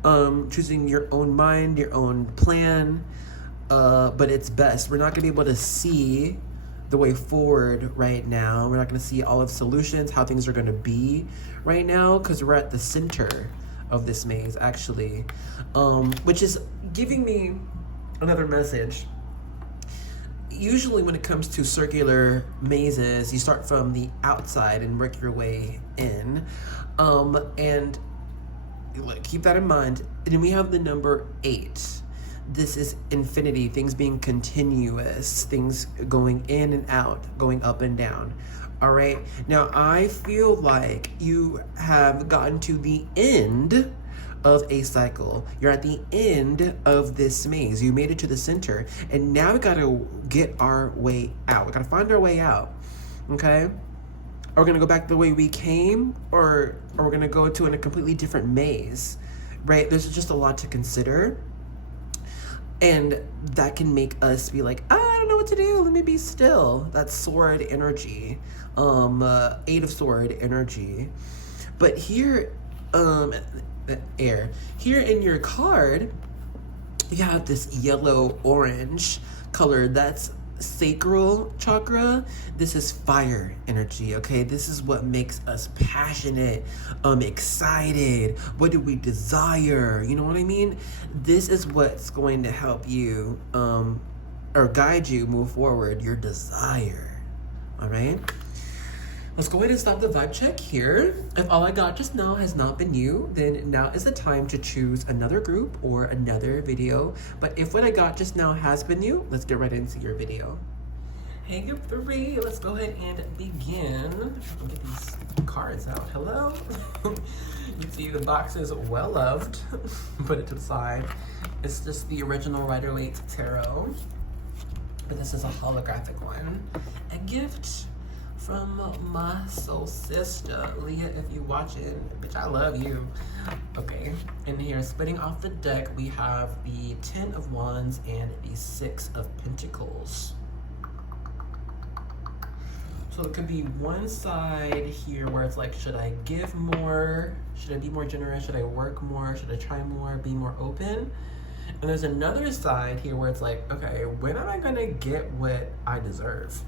choosing your own mind, your own plan. But it's best. We're not gonna be able to see the way forward right now. We're not gonna see all of the solutions, how things are gonna be right now, because we're at the center of this maze, actually, which is giving me another message. Usually when it comes to circular mazes, you start from the outside and work your way in, and keep that in mind. And then we have the number 8. This is infinity, things being continuous, things going in and out, going up and down. All right. Now, I feel like you have gotten to the end of a cycle. You're at the end of this maze. You made it to the center, and now we gotta get our way out. We gotta find our way out. Okay. Are we gonna go back the way we came, or are we gonna go to a completely different maze? Right. There's just a lot to consider. And that can make us be like, I don't know what to do. Let me be still. That's sword energy, 8 of sword energy. But here, here in your card, you have this yellow-orange color. That's sacral chakra. This is fire energy. Okay, this is what makes us passionate, excited. What do we desire? You know what I mean? This is what's going to help you or guide you move forward, your desire. All right, let's go ahead and stop the vibe check here. If all I got just now has not been you, then now is the time to choose another group or another video. But if what I got just now has been you, let's get right into your video. Hey, group 3, let's go ahead and begin. I'll get these cards out. Hello. You see the box is well loved. Put it to the side. It's just the original Rider-Waite Tarot, but this is a holographic one. A gift from my soul sister, Leah, if you watching. Bitch, I love you. Okay, and here, splitting off the deck, we have the 10 of Wands and the 6 of Pentacles. So it could be one side here where it's like, should I give more? Should I be more generous? Should I work more? Should I try more? Be more open? And there's another side here where it's like, okay, when am I gonna get what I deserve?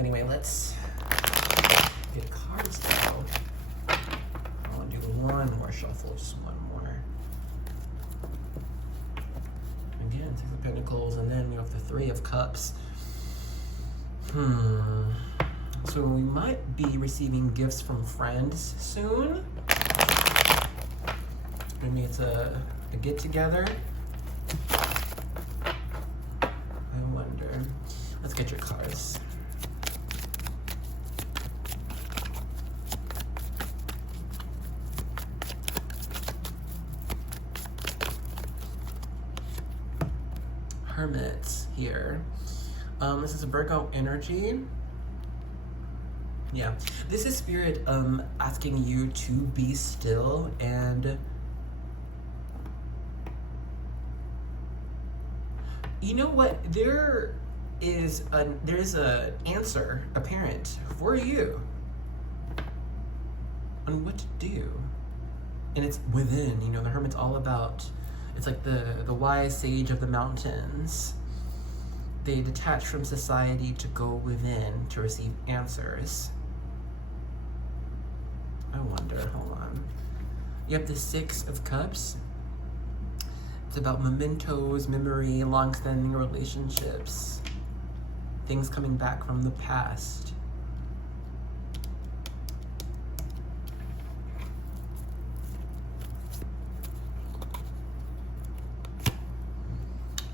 Anyway, let's get cards out. I want to do one more shuffle, just one more. Again, 6 of Pentacles, and then we have the 3 of Cups. So we might be receiving gifts from friends soon. Maybe it's a get-together. I wonder. Let's get your cards. Hermit here. This is a Virgo energy. Yeah, this is Spirit asking you to be still, and you know what? There's an answer apparent for you on what to do, and it's within. You know, the Hermit's all about. It's like the wise sage of the mountains. They detach from society to go within to receive answers. I wonder, hold on. You have the Six of Cups. It's about mementos, memory, long-standing relationships, things coming back from the past.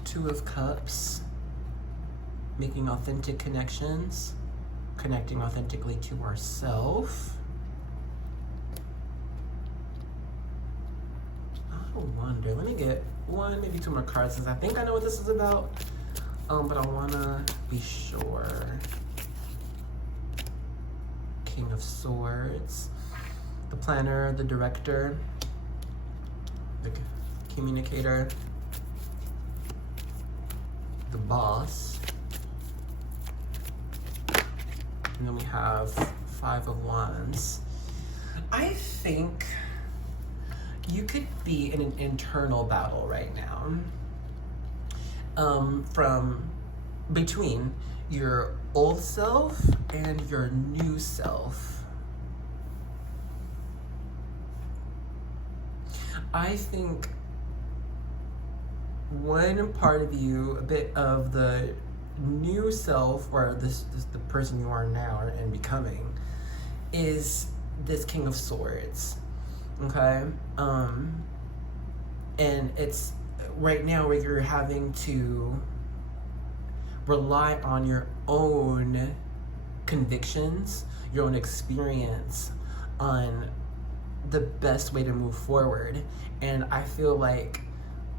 Two of Cups, making authentic connections, connecting authentically to ourselves. I wonder, let me get one, maybe two more cards, since I think I know what this is about, but I wanna be sure. King of Swords, the planner, the director, the communicator, the boss, and then we have Five of Wands. I think you could be in an internal battle right now, from between your old self and your new self. I think one part of you, a bit of the new self, or this the person you are now and becoming, is this King of Swords. Okay, and it's right now where you're having to rely on your own convictions, your own experience, on the best way to move forward. And I feel like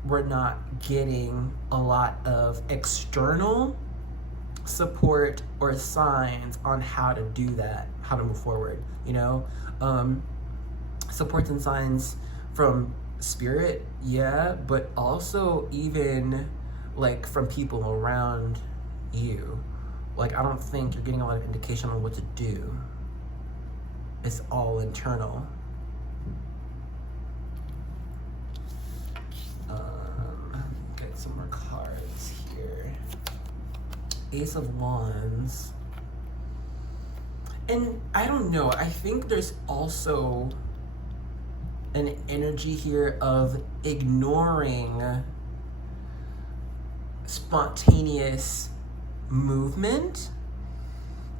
we're not getting a lot of external support or signs on how to do that, how to move forward, you know? Supports and signs from Spirit, yeah, but also even like from people around you. Like, I don't think you're getting a lot of indication on what to do. It's all internal. Get some more cards here. Ace of Wands. And I don't know, I think there's also an energy here of ignoring spontaneous movement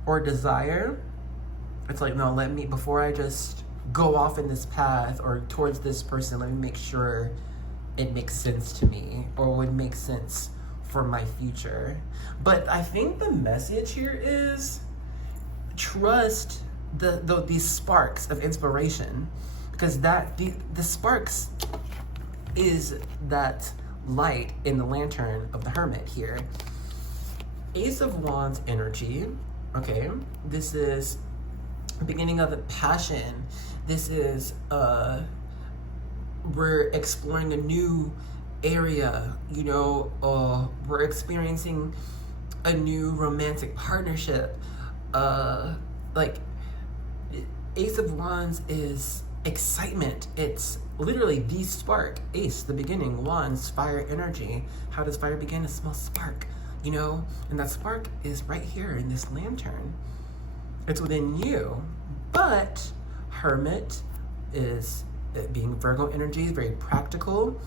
or desire. It's like, no, let me, before I just go off in this path or towards this person, let me make sure it makes sense to me or would make sense for my future. But I think the message here is trust these sparks of inspiration, because the sparks is that light in the lantern of the Hermit here. Ace of Wands energy, okay? This is beginning of a passion. This is, we're exploring a new area, you know, we're experiencing a new romantic partnership. Like, Ace of Wands is excitement. It's literally the spark. Ace, the beginning. Wands, fire energy. How does fire begin? A small spark, you know? And that spark is right here in this lantern. It's within you. But Hermit is, being Virgo energy, very practical.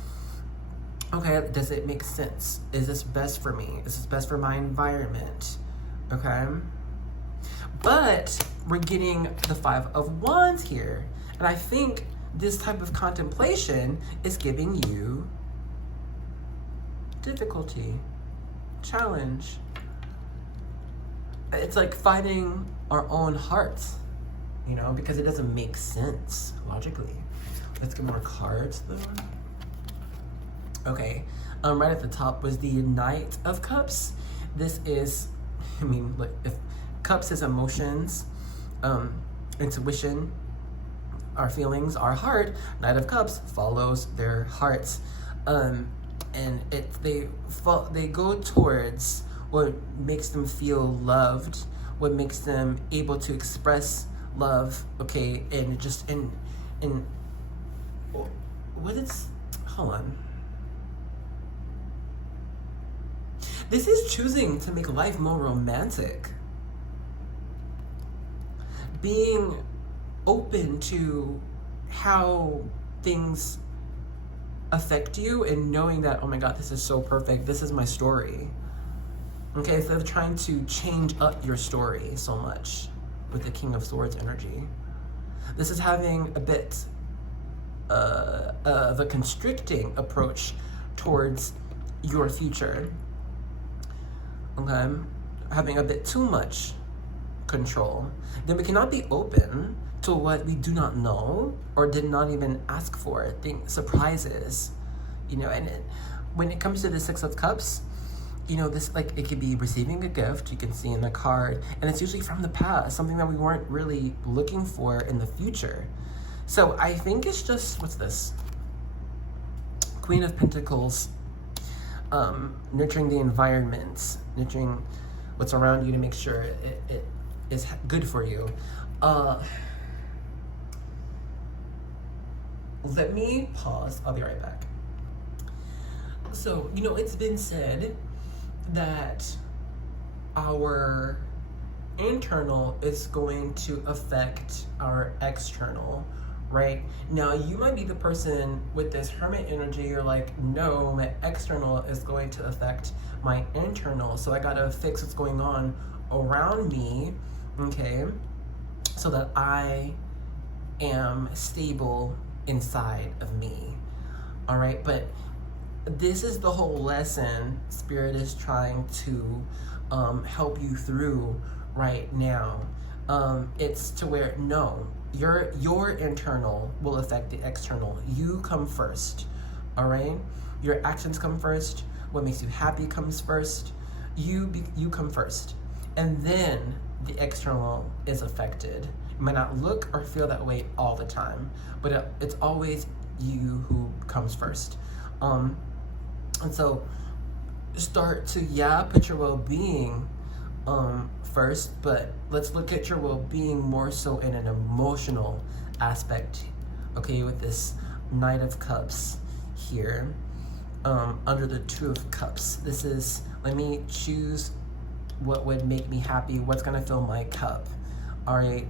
Okay, does it make sense? Is this best for me? Is this best for my environment? Okay? But we're getting the Five of Wands here. And I think this type of contemplation is giving you difficulty, challenge. It's like fighting our own hearts, you know, because it doesn't make sense logically. Let's get more cards though. Okay, right at the top was the Knight of Cups. This is, I mean, like, if Cups is emotions, intuition, our feelings, our heart, Knight of Cups follows their hearts. And they go towards what makes them feel loved, what makes them able to express love, okay, and just in what is, hold on. This is choosing to make life more romantic. Being open to how things affect you and knowing that, oh my God, this is so perfect. This is my story. Okay, instead of trying to change up your story so much with the King of Swords energy. This is having a bit of a constricting approach towards your future. Okay, having a bit too much control. Then we cannot be open to what we do not know or did not even ask for. Surprises, you know. And when it comes to the Six of Cups, you know, this, like, it could be receiving a gift, you can see in the card, and it's usually from the past, something that we weren't really looking for in the future. So I think it's just, what's this? Queen of Pentacles, nurturing the environment, nurturing what's around you to make sure it is good for you. Let me pause, I'll be right back. So, you know, it's been said that our internal is going to affect our external, right? Now, you might be the person with this Hermit energy, you're like, no, my external is going to affect my internal, so I gotta fix what's going on around me, okay, so that I am stable inside of me, all right? But this is the whole lesson Spirit is trying to help you through right now. It's to where, no, your internal will affect the external. You come first, all right? Your actions come first. What makes you happy comes first. You come first, and then the external is affected. It might not look or feel that way all the time, but it's always you who comes first. And so start to, put your well-being first, but let's look at your well-being more so in an emotional aspect, okay, with this Knight of Cups here, under the Two of Cups. This is, let me choose what would make me happy, what's gonna fill my cup, all right?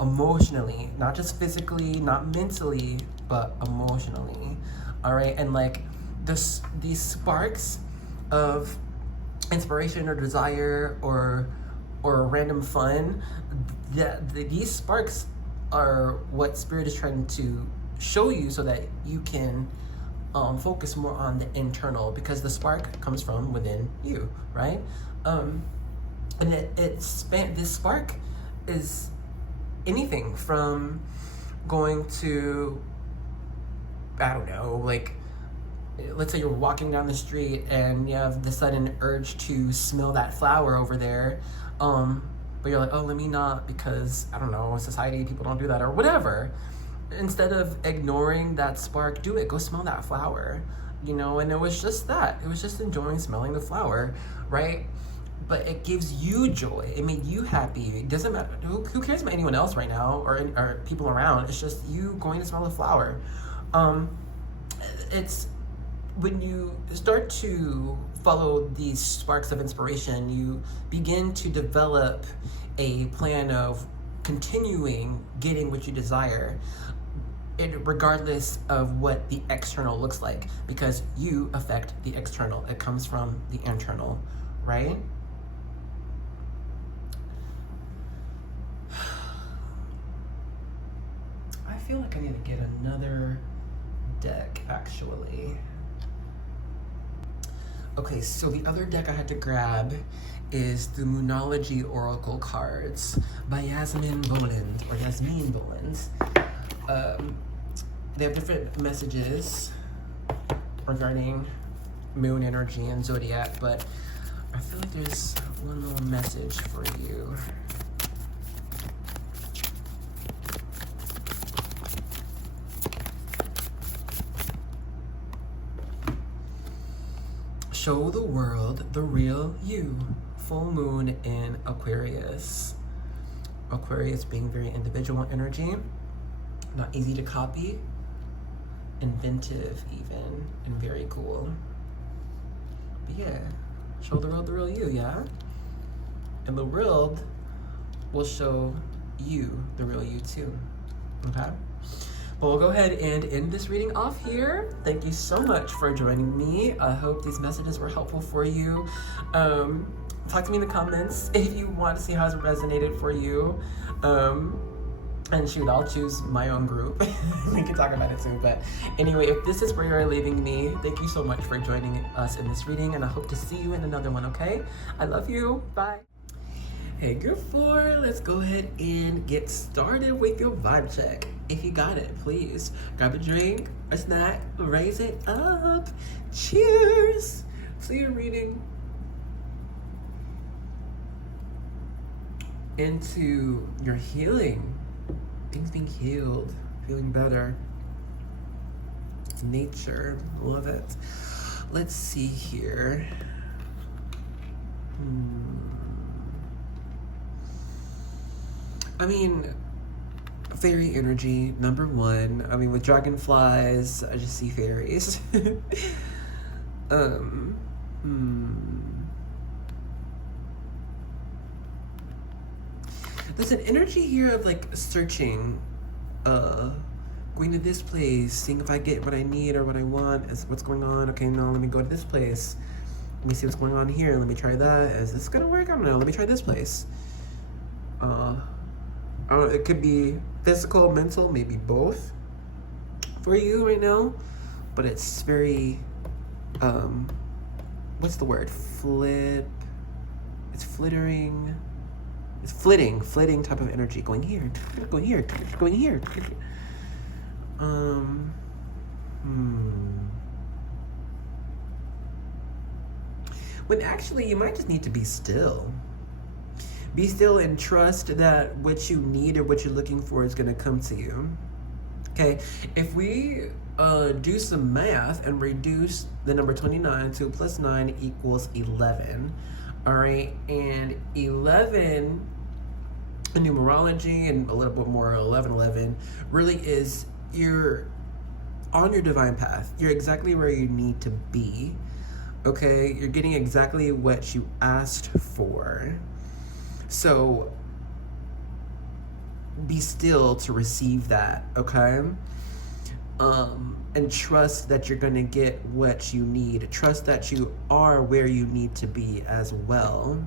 Emotionally, not just physically, not mentally, but emotionally, all right? And like these sparks of inspiration or desire or random fun, these sparks are what Spirit is trying to show you so that you can focus more on the internal, because the spark comes from within you, right? And this spark is anything from going to, I don't know, like, let's say you're walking down the street and you have the sudden urge to smell that flower over there, but you're like, oh, let me not, because, I don't know, society, people don't do that, or whatever. Instead of ignoring that spark, do it. Go smell that flower, you know? And it was just that. It was just enjoying smelling the flower, right? But it gives you joy. It made you happy. It doesn't matter. Who cares about anyone else right now or people around? It's just you going to smell the flower. It's when you start to follow these sparks of inspiration, you begin to develop a plan of continuing getting what you desire, regardless of what the external looks like, because you affect the external. It comes from the internal, right? feel like I need to get another deck, actually. Okay, so the other deck I had to grab is the Moonology Oracle cards by Yasmin Boland, or Yasmin Boland. They have different messages regarding moon energy and zodiac, but I feel like there's one little message for you. Show the world the real you. Full moon in Aquarius. Aquarius being very individual energy, not easy to copy, inventive even, and very cool. But yeah, show the world the real you, yeah? And the world will show you the real you too, okay? Well, we'll go ahead and end this reading off here. Thank you so much for joining me. I hope these messages were helpful for you. Talk to me in the comments if you want to see how it's resonated for you. And shoot, I'll choose my own group. We can talk about it too. But anyway, if this is where you're leaving me, thank you so much for joining us in this reading, and I hope to see you in another one, okay? I love you. Bye. Hey, group 4, let's go ahead and get started with your vibe check. If you got it, please grab a drink, a snack, raise it up. Cheers. So you're reading into your healing, things being healed, feeling better. Nature, love it. Let's see here. I mean, fairy energy, number 1. I mean, with dragonflies, I just see fairies. There's an energy here of like searching, going to this place, seeing if I get what I need or what I want, is what's going on. Okay, no, let me go to this place. Let me see what's going on here. Let me try that. Is this gonna work? I don't know. Let me try this place. It could be physical, mental, maybe both for you right now, but it's very, what's the word? It's flittering. It's flitting type of energy. Going here, going here, going here. When actually you might just need to be still. Be still and trust that what you need or what you're looking for is gonna come to you. Okay, if we do some math and reduce the number 29 to plus 9 equals 11. All right, and 11 in numerology and a little bit more 11 really is you're on your divine path. You're exactly where you need to be. Okay, you're getting exactly what you asked for. So be still to receive that, okay? And trust that you're gonna get what you need. Trust that you are where you need to be as well.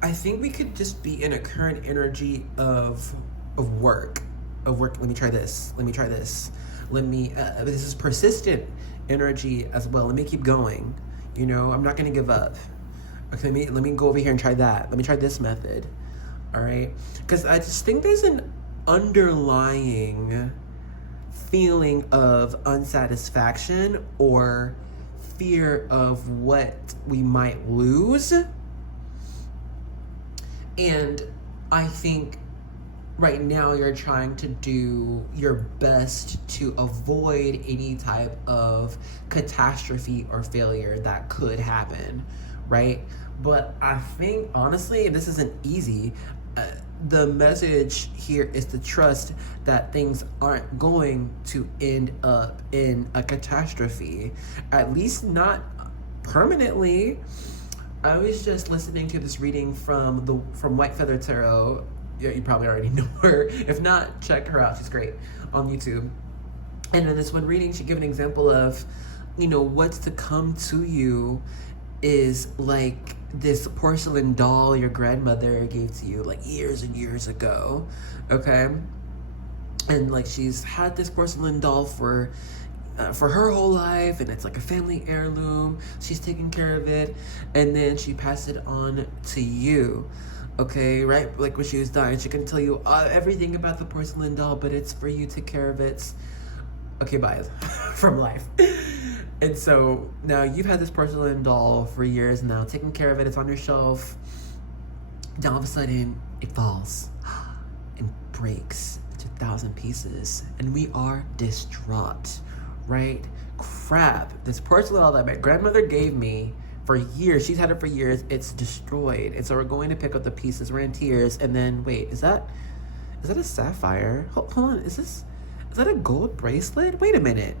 I think we could just be in a current energy of work. Let me try this. Let me try this. This is persistent energy as well. Let me keep going. You know, I'm not gonna give up. Okay, let me go over here and try that. Let me try this method. All right, because I just think there's an underlying feeling of unsatisfaction or fear of what we might lose. And I think right now you're trying to do your best to avoid any type of catastrophe or failure that could happen, right? But I think, honestly, this isn't easy. The message here is to trust that things aren't going to end up in a catastrophe, at least not permanently. I was just listening to this reading from White Feather Tarot. Yeah, you probably already know her. If not, check her out. She's great on YouTube. And in this one reading, she gave an example of, you know, what's to come to you is like this porcelain doll your grandmother gave to you like years and years ago, okay? And like she's had this porcelain doll for her whole life, and it's like a family heirloom. She's taking care of it, and then she passed it on to you, okay? Right, like when she was dying, she can tell you everything about the porcelain doll, but it's for you to take care of it. Okay, bye. From life. And so now you've had this porcelain doll for years now, taking care of it. It's on your shelf. Then all of a sudden, it falls and breaks into 1,000 pieces, and we are distraught, right? Crap! This porcelain doll that my grandmother gave me for years. She's had it for years. It's destroyed, and so we're going to pick up the pieces. We're in tears, and then wait, is that a sapphire? Hold on, is that a gold bracelet? Wait a minute.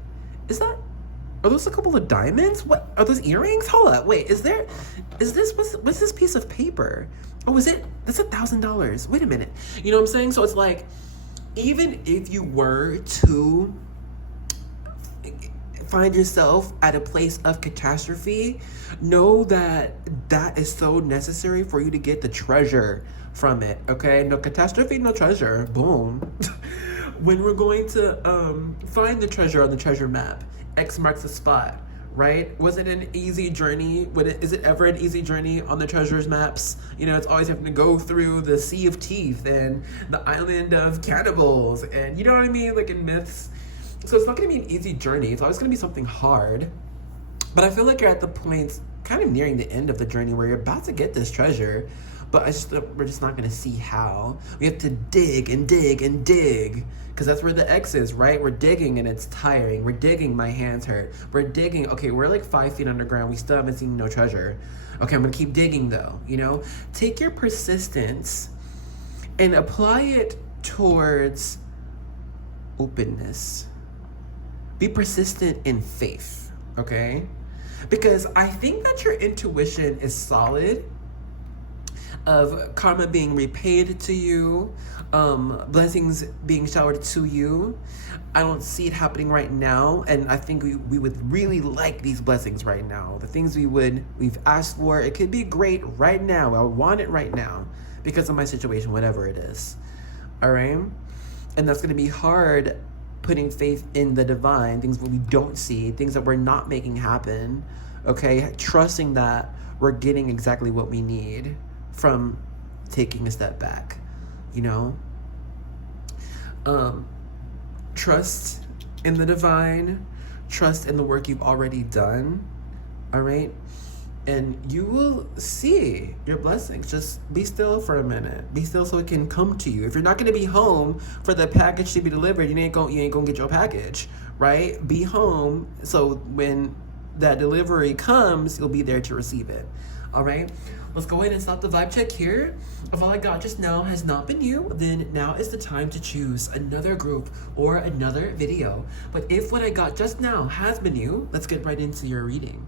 Are those a couple of diamonds? What are those earrings? Hold up, wait, what's this piece of paper? Oh, that's $1,000. Wait a minute. You know what I'm saying? So it's like, even if you were to find yourself at a place of catastrophe, know that that is so necessary for you to get the treasure from it, okay? No catastrophe, no treasure. Boom. When we're going to find the treasure on the treasure map, X marks the spot, right? Was it an easy journey? Is it ever an easy journey on the treasures maps? You know, it's always having to go through the Sea of Teeth and the Island of Cannibals, and you know what I mean? Like in myths. So it's not gonna be an easy journey. It's always gonna be something hard. But I feel like you're at the point, kind of nearing the end of the journey, where you're about to get this treasure, but we're just not gonna see how. We have to dig and dig and dig, because that's where the X is, right? We're digging and it's tiring. We're digging, my hands hurt. We're digging, okay, we're like 5 feet underground. We still haven't seen no treasure. Okay, I'm gonna keep digging though, you know? Take your persistence and apply it towards openness. Be persistent in faith, okay? Because I think that your intuition is solid, of karma being repaid to you, blessings being showered to you. I don't see it happening right now, and I think we would really like these blessings right now. The things we've asked for, it could be great right now. I want it right now because of my situation, whatever it is. All right? And that's going to be hard, putting faith in the divine, things that we don't see, things that we're not making happen, okay? Trusting that we're getting exactly what we need from taking a step back, you know? Trust in the divine, trust in the work you've already done, all right? And you will see your blessings. Just be still for a minute. Be still so it can come to you. If you're not gonna be home for the package to be delivered, you ain't gonna get your package, right? Be home so when that delivery comes, you'll be there to receive it, all right? Let's go ahead and stop the vibe check here. If all I got just now has not been you, then now is the time to choose another group or another video. But if what I got just now has been you, let's get right into your reading.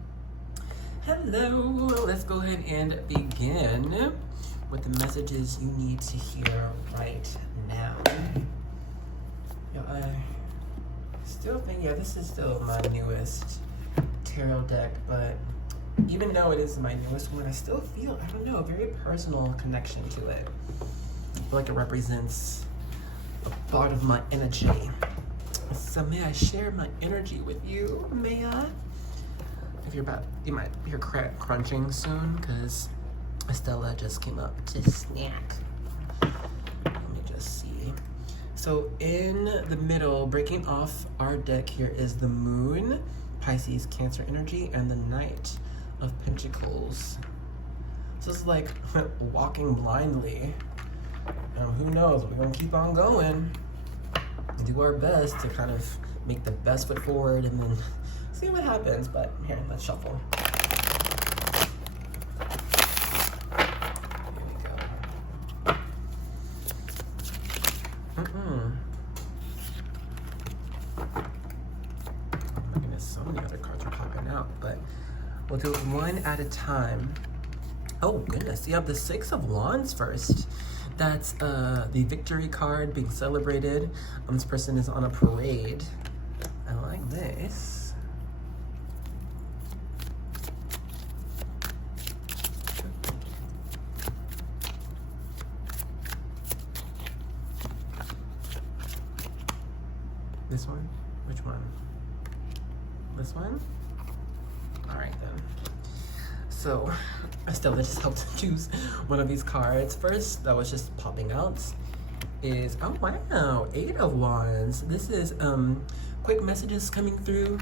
Hello, let's go ahead and begin with the messages you need to hear right now. Yeah, I still think, this is still my newest tarot deck, but even though it is my newest one, I still feel, I don't know, a very personal connection to it. I feel like it represents a part of my energy. So may I share my energy with you? May I? If you might hear crunching soon, because Estella just came up to snack. Let me just see. So in the middle, breaking off our deck here is the Moon, Pisces, Cancer energy, and the Knight of Pentacles. So it's like walking blindly. Who knows? We're gonna keep on going. Do our best to kind of make the best foot forward and then see what happens. But here, let's shuffle. Here we go. Oh my goodness, so many other cards are popping out, but we'll do it one at a time. Oh goodness, you have the Six of Wands first. That's the victory card being celebrated. This person is on a parade. I like this. This one? Which one? This one? All right then. So Estella just helped choose one of these cards. First, that was just popping out, is, oh wow, 8 of Wands. This is quick messages coming through,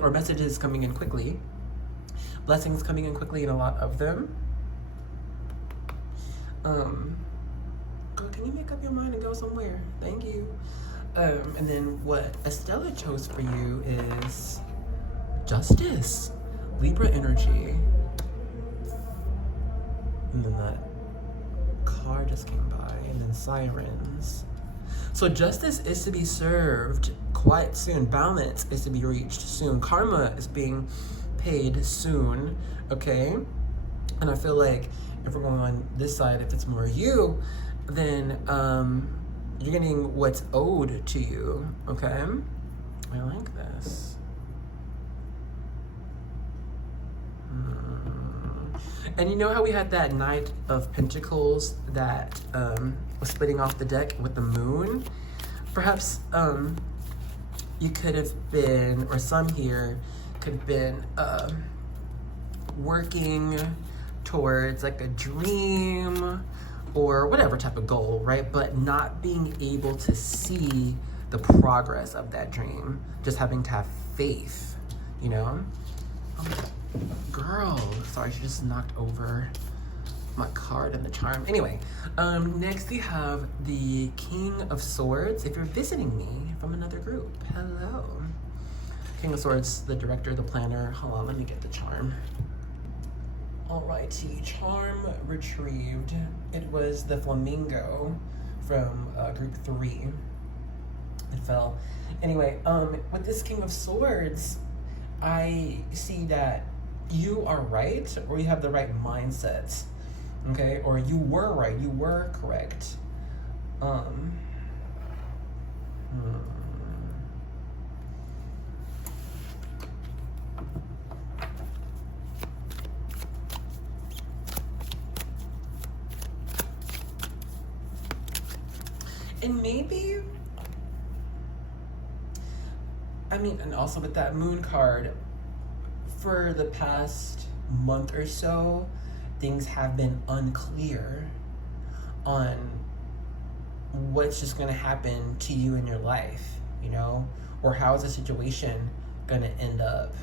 or messages coming in quickly. Blessings coming in quickly, and a lot of them. Girl, can you make up your mind and go somewhere? Thank you. And then what Estella chose for you is Justice, Libra energy. And then that car just came by, and then Sirens. So justice is to be served quite soon. Balance is to be reached soon. Karma is being paid soon, okay? And I feel like if we're going on this side, if it's more you, then you're getting what's owed to you, okay? I like this. And you know how we had that Knight of Pentacles that was splitting off the deck with the moon? Perhaps you could have been, or some here could have been working towards like a dream or whatever type of goal, right? But not being able to see the progress of that dream, just having to have faith, you know? Girl, sorry, she just knocked over my card and the charm. Anyway, next we have the King of Swords. If you're visiting me from another group, hello. King of Swords, the director, the planner. Hold on, let me get the charm. Alrighty, charm retrieved. It was the flamingo from group 3. It fell. Anyway, with this King of Swords, I see that you are right, or you have the right mindset, okay? Or you were right, you were correct. And maybe, I mean, and also with that moon card, for the past month or so, things have been unclear on what's just gonna happen to you in your life, you know? Or how is the situation gonna end up?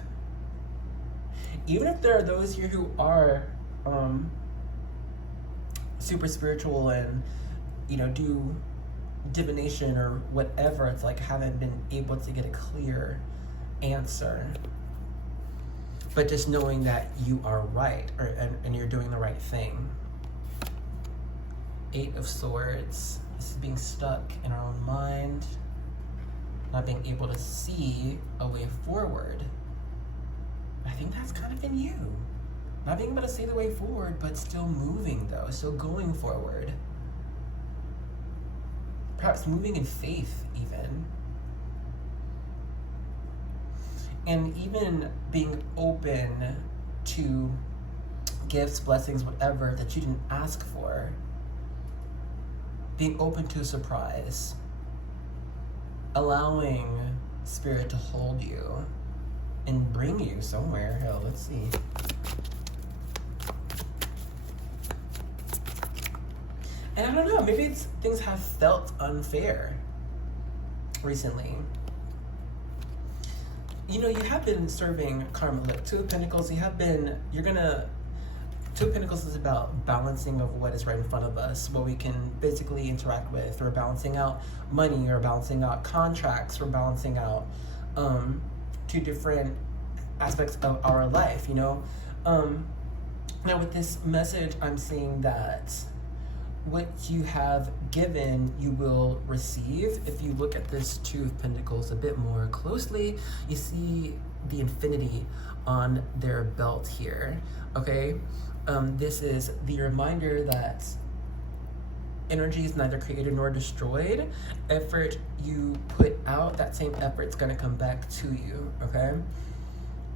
Even if there are those here who are super spiritual and, you know, do divination or whatever, it's like haven't been able to get a clear answer. But just knowing that you are right, and you're doing the right thing. 8 of Swords. This is being stuck in our own mind, not being able to see a way forward. I think that's kind of been you. Not being able to see the way forward, but still moving though, still going forward. Perhaps moving in faith even. And even being open to gifts, blessings, whatever that you didn't ask for. Being open to a surprise. Allowing Spirit to hold you and bring you somewhere. Hell, let's see. And I don't know, maybe things have felt unfair recently. You know, you have been serving karma. Look, 2 of Pentacles, Two of Pentacles is about balancing of what is right in front of us, what we can basically interact with. We're balancing out money, or balancing out contracts, or balancing out 2 different aspects of our life, you know? Now with this message, I'm seeing that what you have given, you will receive. If you look at this 2 of Pentacles a bit more closely, you see the infinity on their belt here, okay? This is the reminder that energy is neither created nor destroyed. Effort you put out, that same effort's gonna come back to you, okay?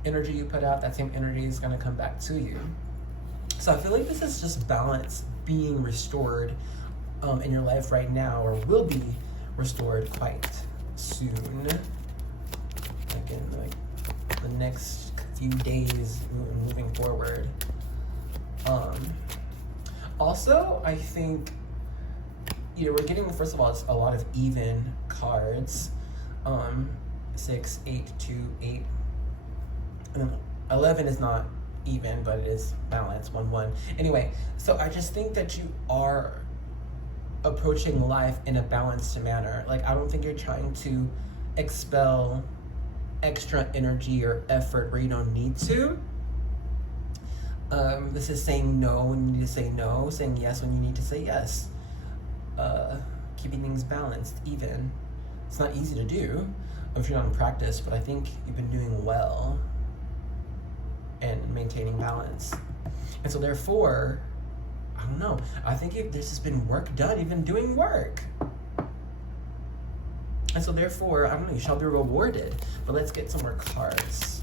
Energy you put out, that same energy is gonna come back to you. So I feel like this is just balance being restored in your life right now, or will be restored quite soon. Like in like the next few days moving forward. Also, I think, you know, we're getting, first of all, a lot of even cards. 6, 8, 2, 8. 11 is not even, but it is balance, 1, 1. Anyway, so I just think that you are approaching life in a balanced manner. Like, I don't think you're trying to expel extra energy or effort where you don't need to. This is saying no when you need to say no, saying yes when you need to say yes. Keeping things balanced, even. It's not easy to do if you're not in practice, but I think you've been doing well in maintaining balance. And so therefore, I don't know, I think if this has been work done, you've been doing work. And so therefore, I don't know, you shall be rewarded. But let's get some more cards.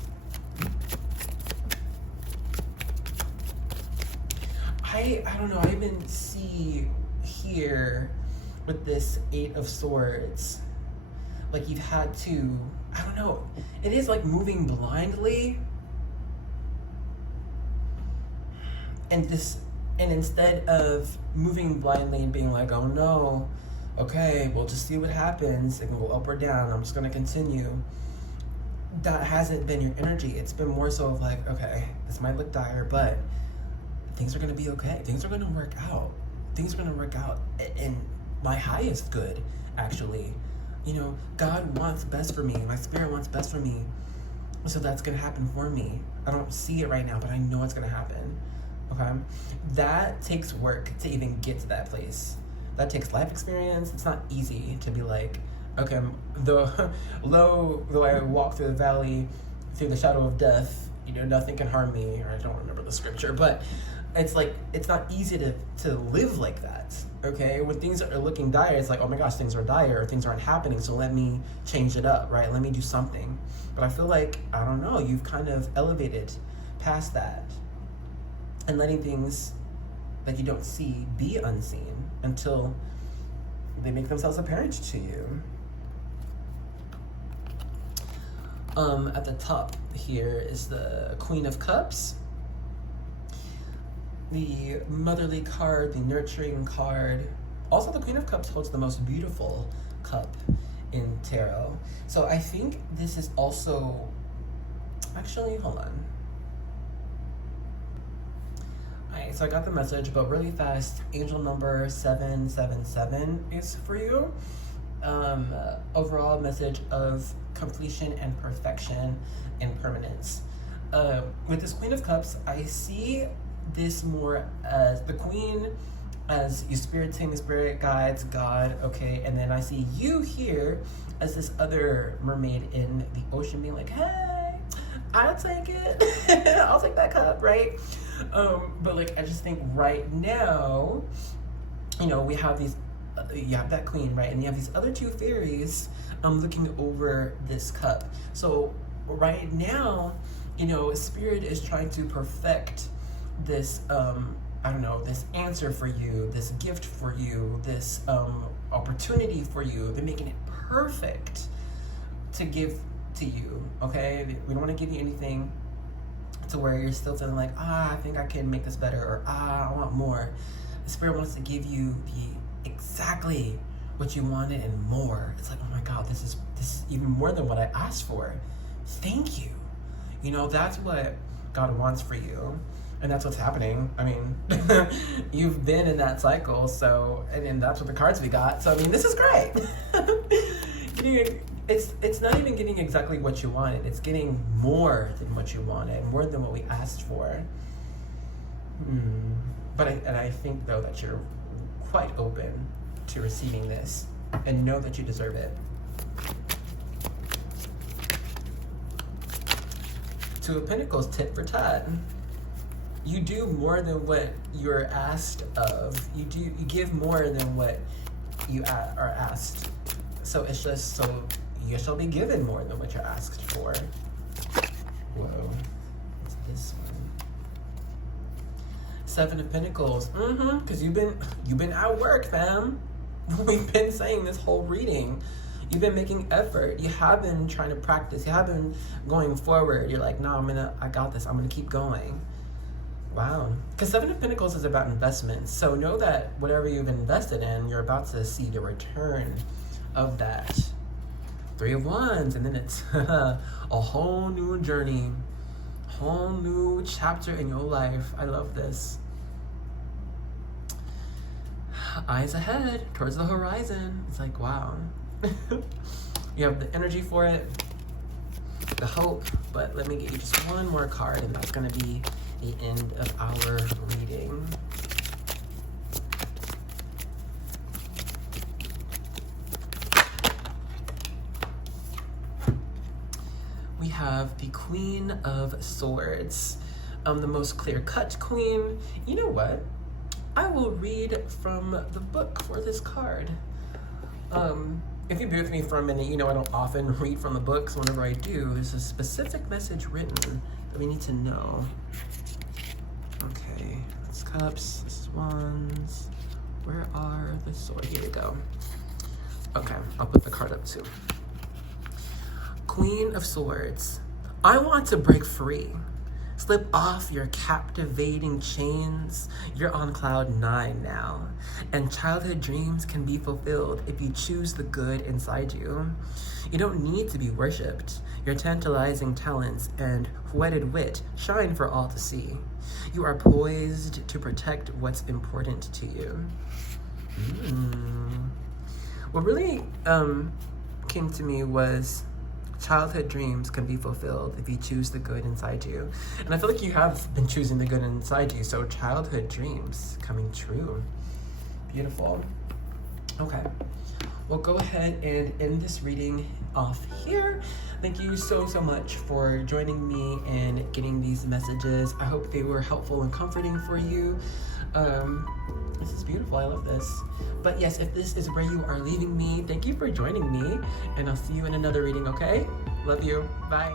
I don't know, I even see here with this 8 of Swords, like you've had to, I don't know, it is like moving blindly. And instead of moving blindly and being like, oh no, okay, we'll just see what happens, it can go up or down, I'm just gonna continue. That hasn't been your energy. It's been more so of like, okay, this might look dire, but things are gonna be okay. Things are gonna work out. Things are gonna work out in my highest good, actually. You know, God wants best for me. My spirit wants best for me. So that's gonna happen for me. I don't see it right now, but I know it's gonna happen. Okay? That takes work to even get to that place. That takes life experience. It's not easy to be like, okay, though I walk through the valley, through the shadow of death, you know, nothing can harm me, or I don't remember the scripture, but it's like, it's not easy to live like that, okay? When things are looking dire, it's like, oh my gosh, things are dire, or things aren't happening, so let me change it up, right? Let me do something. But I feel like, I don't know, you've kind of elevated past that and letting things that you don't see be unseen until they make themselves apparent to you. At the top here is the Queen of Cups. The motherly card, the nurturing card. Also, the Queen of Cups holds the most beautiful cup in tarot. So I think this is also, actually, hold on. Alright, so I got the message, but really fast, angel number 777 is for you. Overall message of completion and perfection and permanence. With this Queen of Cups, I see this more as the Queen, as your spirit team, spirit guides, God, okay, and then I see you here as this other mermaid in the ocean being like, hey, I'll take it. I'll take that cup, right? But like, I just think right now, you know, we have these, you have that queen, right? And you have these other two fairies looking over this cup. So right now, you know, spirit is trying to perfect this, I don't know, this answer for you, this gift for you, this opportunity for you. They're making it perfect to give to you, okay? We don't want to give you anything to where you're still feeling like, I think I can make this better, or I want more. The spirit wants to give you the exactly what you wanted and more. It's like, oh my God, this is even more than what I asked for. Thank you. You know, that's what God wants for you. And that's what's happening. I mean, you've been in that cycle, so, and then that's what the cards we got. So, I mean, this is great. It's not even getting exactly what you wanted. It's getting more than what you wanted, more than what we asked for. But I think, though, that you're quite open to receiving this and know that you deserve it. Two of Pentacles, tit for tat. You do more than what you're asked of. You give more than what you are asked. So it's just, so you shall be given more than what you're asked for. Whoa, what's this one? Seven of Pentacles. Because you've been at work, fam. We've been saying this whole reading. You've been making effort. You have been trying to practice. You have been going forward. You're like, no, I got this. I'm gonna keep going. Wow. Because Seven of Pentacles is about investments. So know that whatever you've invested in, you're about to see the return of that. Three of Wands, and then it's a whole new journey, whole new chapter in your life. I love this. Eyes ahead, towards the horizon. It's like, wow. You have the energy for it, the hope, but let me get you just one more card, and that's gonna be the end of our reading. We have the Queen of Swords, the most clear-cut queen. You know what? I will read from the book for this card. If you've been with me for a minute, you know I don't often read from the books. Whenever I do, there's a specific message written that we need to know. Okay, that's Cups, this is Wands. Where are the swords? Here we go. Okay, I'll put the card up too. Queen of Swords. I want to break free. Slip off your captivating chains. You're on cloud 9 now. And childhood dreams can be fulfilled if you choose the good inside you. You don't need to be worshipped. Your tantalizing talents and whetted wit shine for all to see. You are poised to protect what's important to you. What really came to me was childhood dreams can be fulfilled if you choose the good inside you. And I feel like you have been choosing the good inside you, so childhood dreams coming true. Beautiful. Okay, we'll go ahead and end this reading off here. Thank you so much for joining me and getting these messages. I hope they were helpful and comforting for you. This is beautiful. I love this. But yes, if this is where you are leaving me, thank you for joining me, and I'll see you in another reading, okay? Love you. Bye.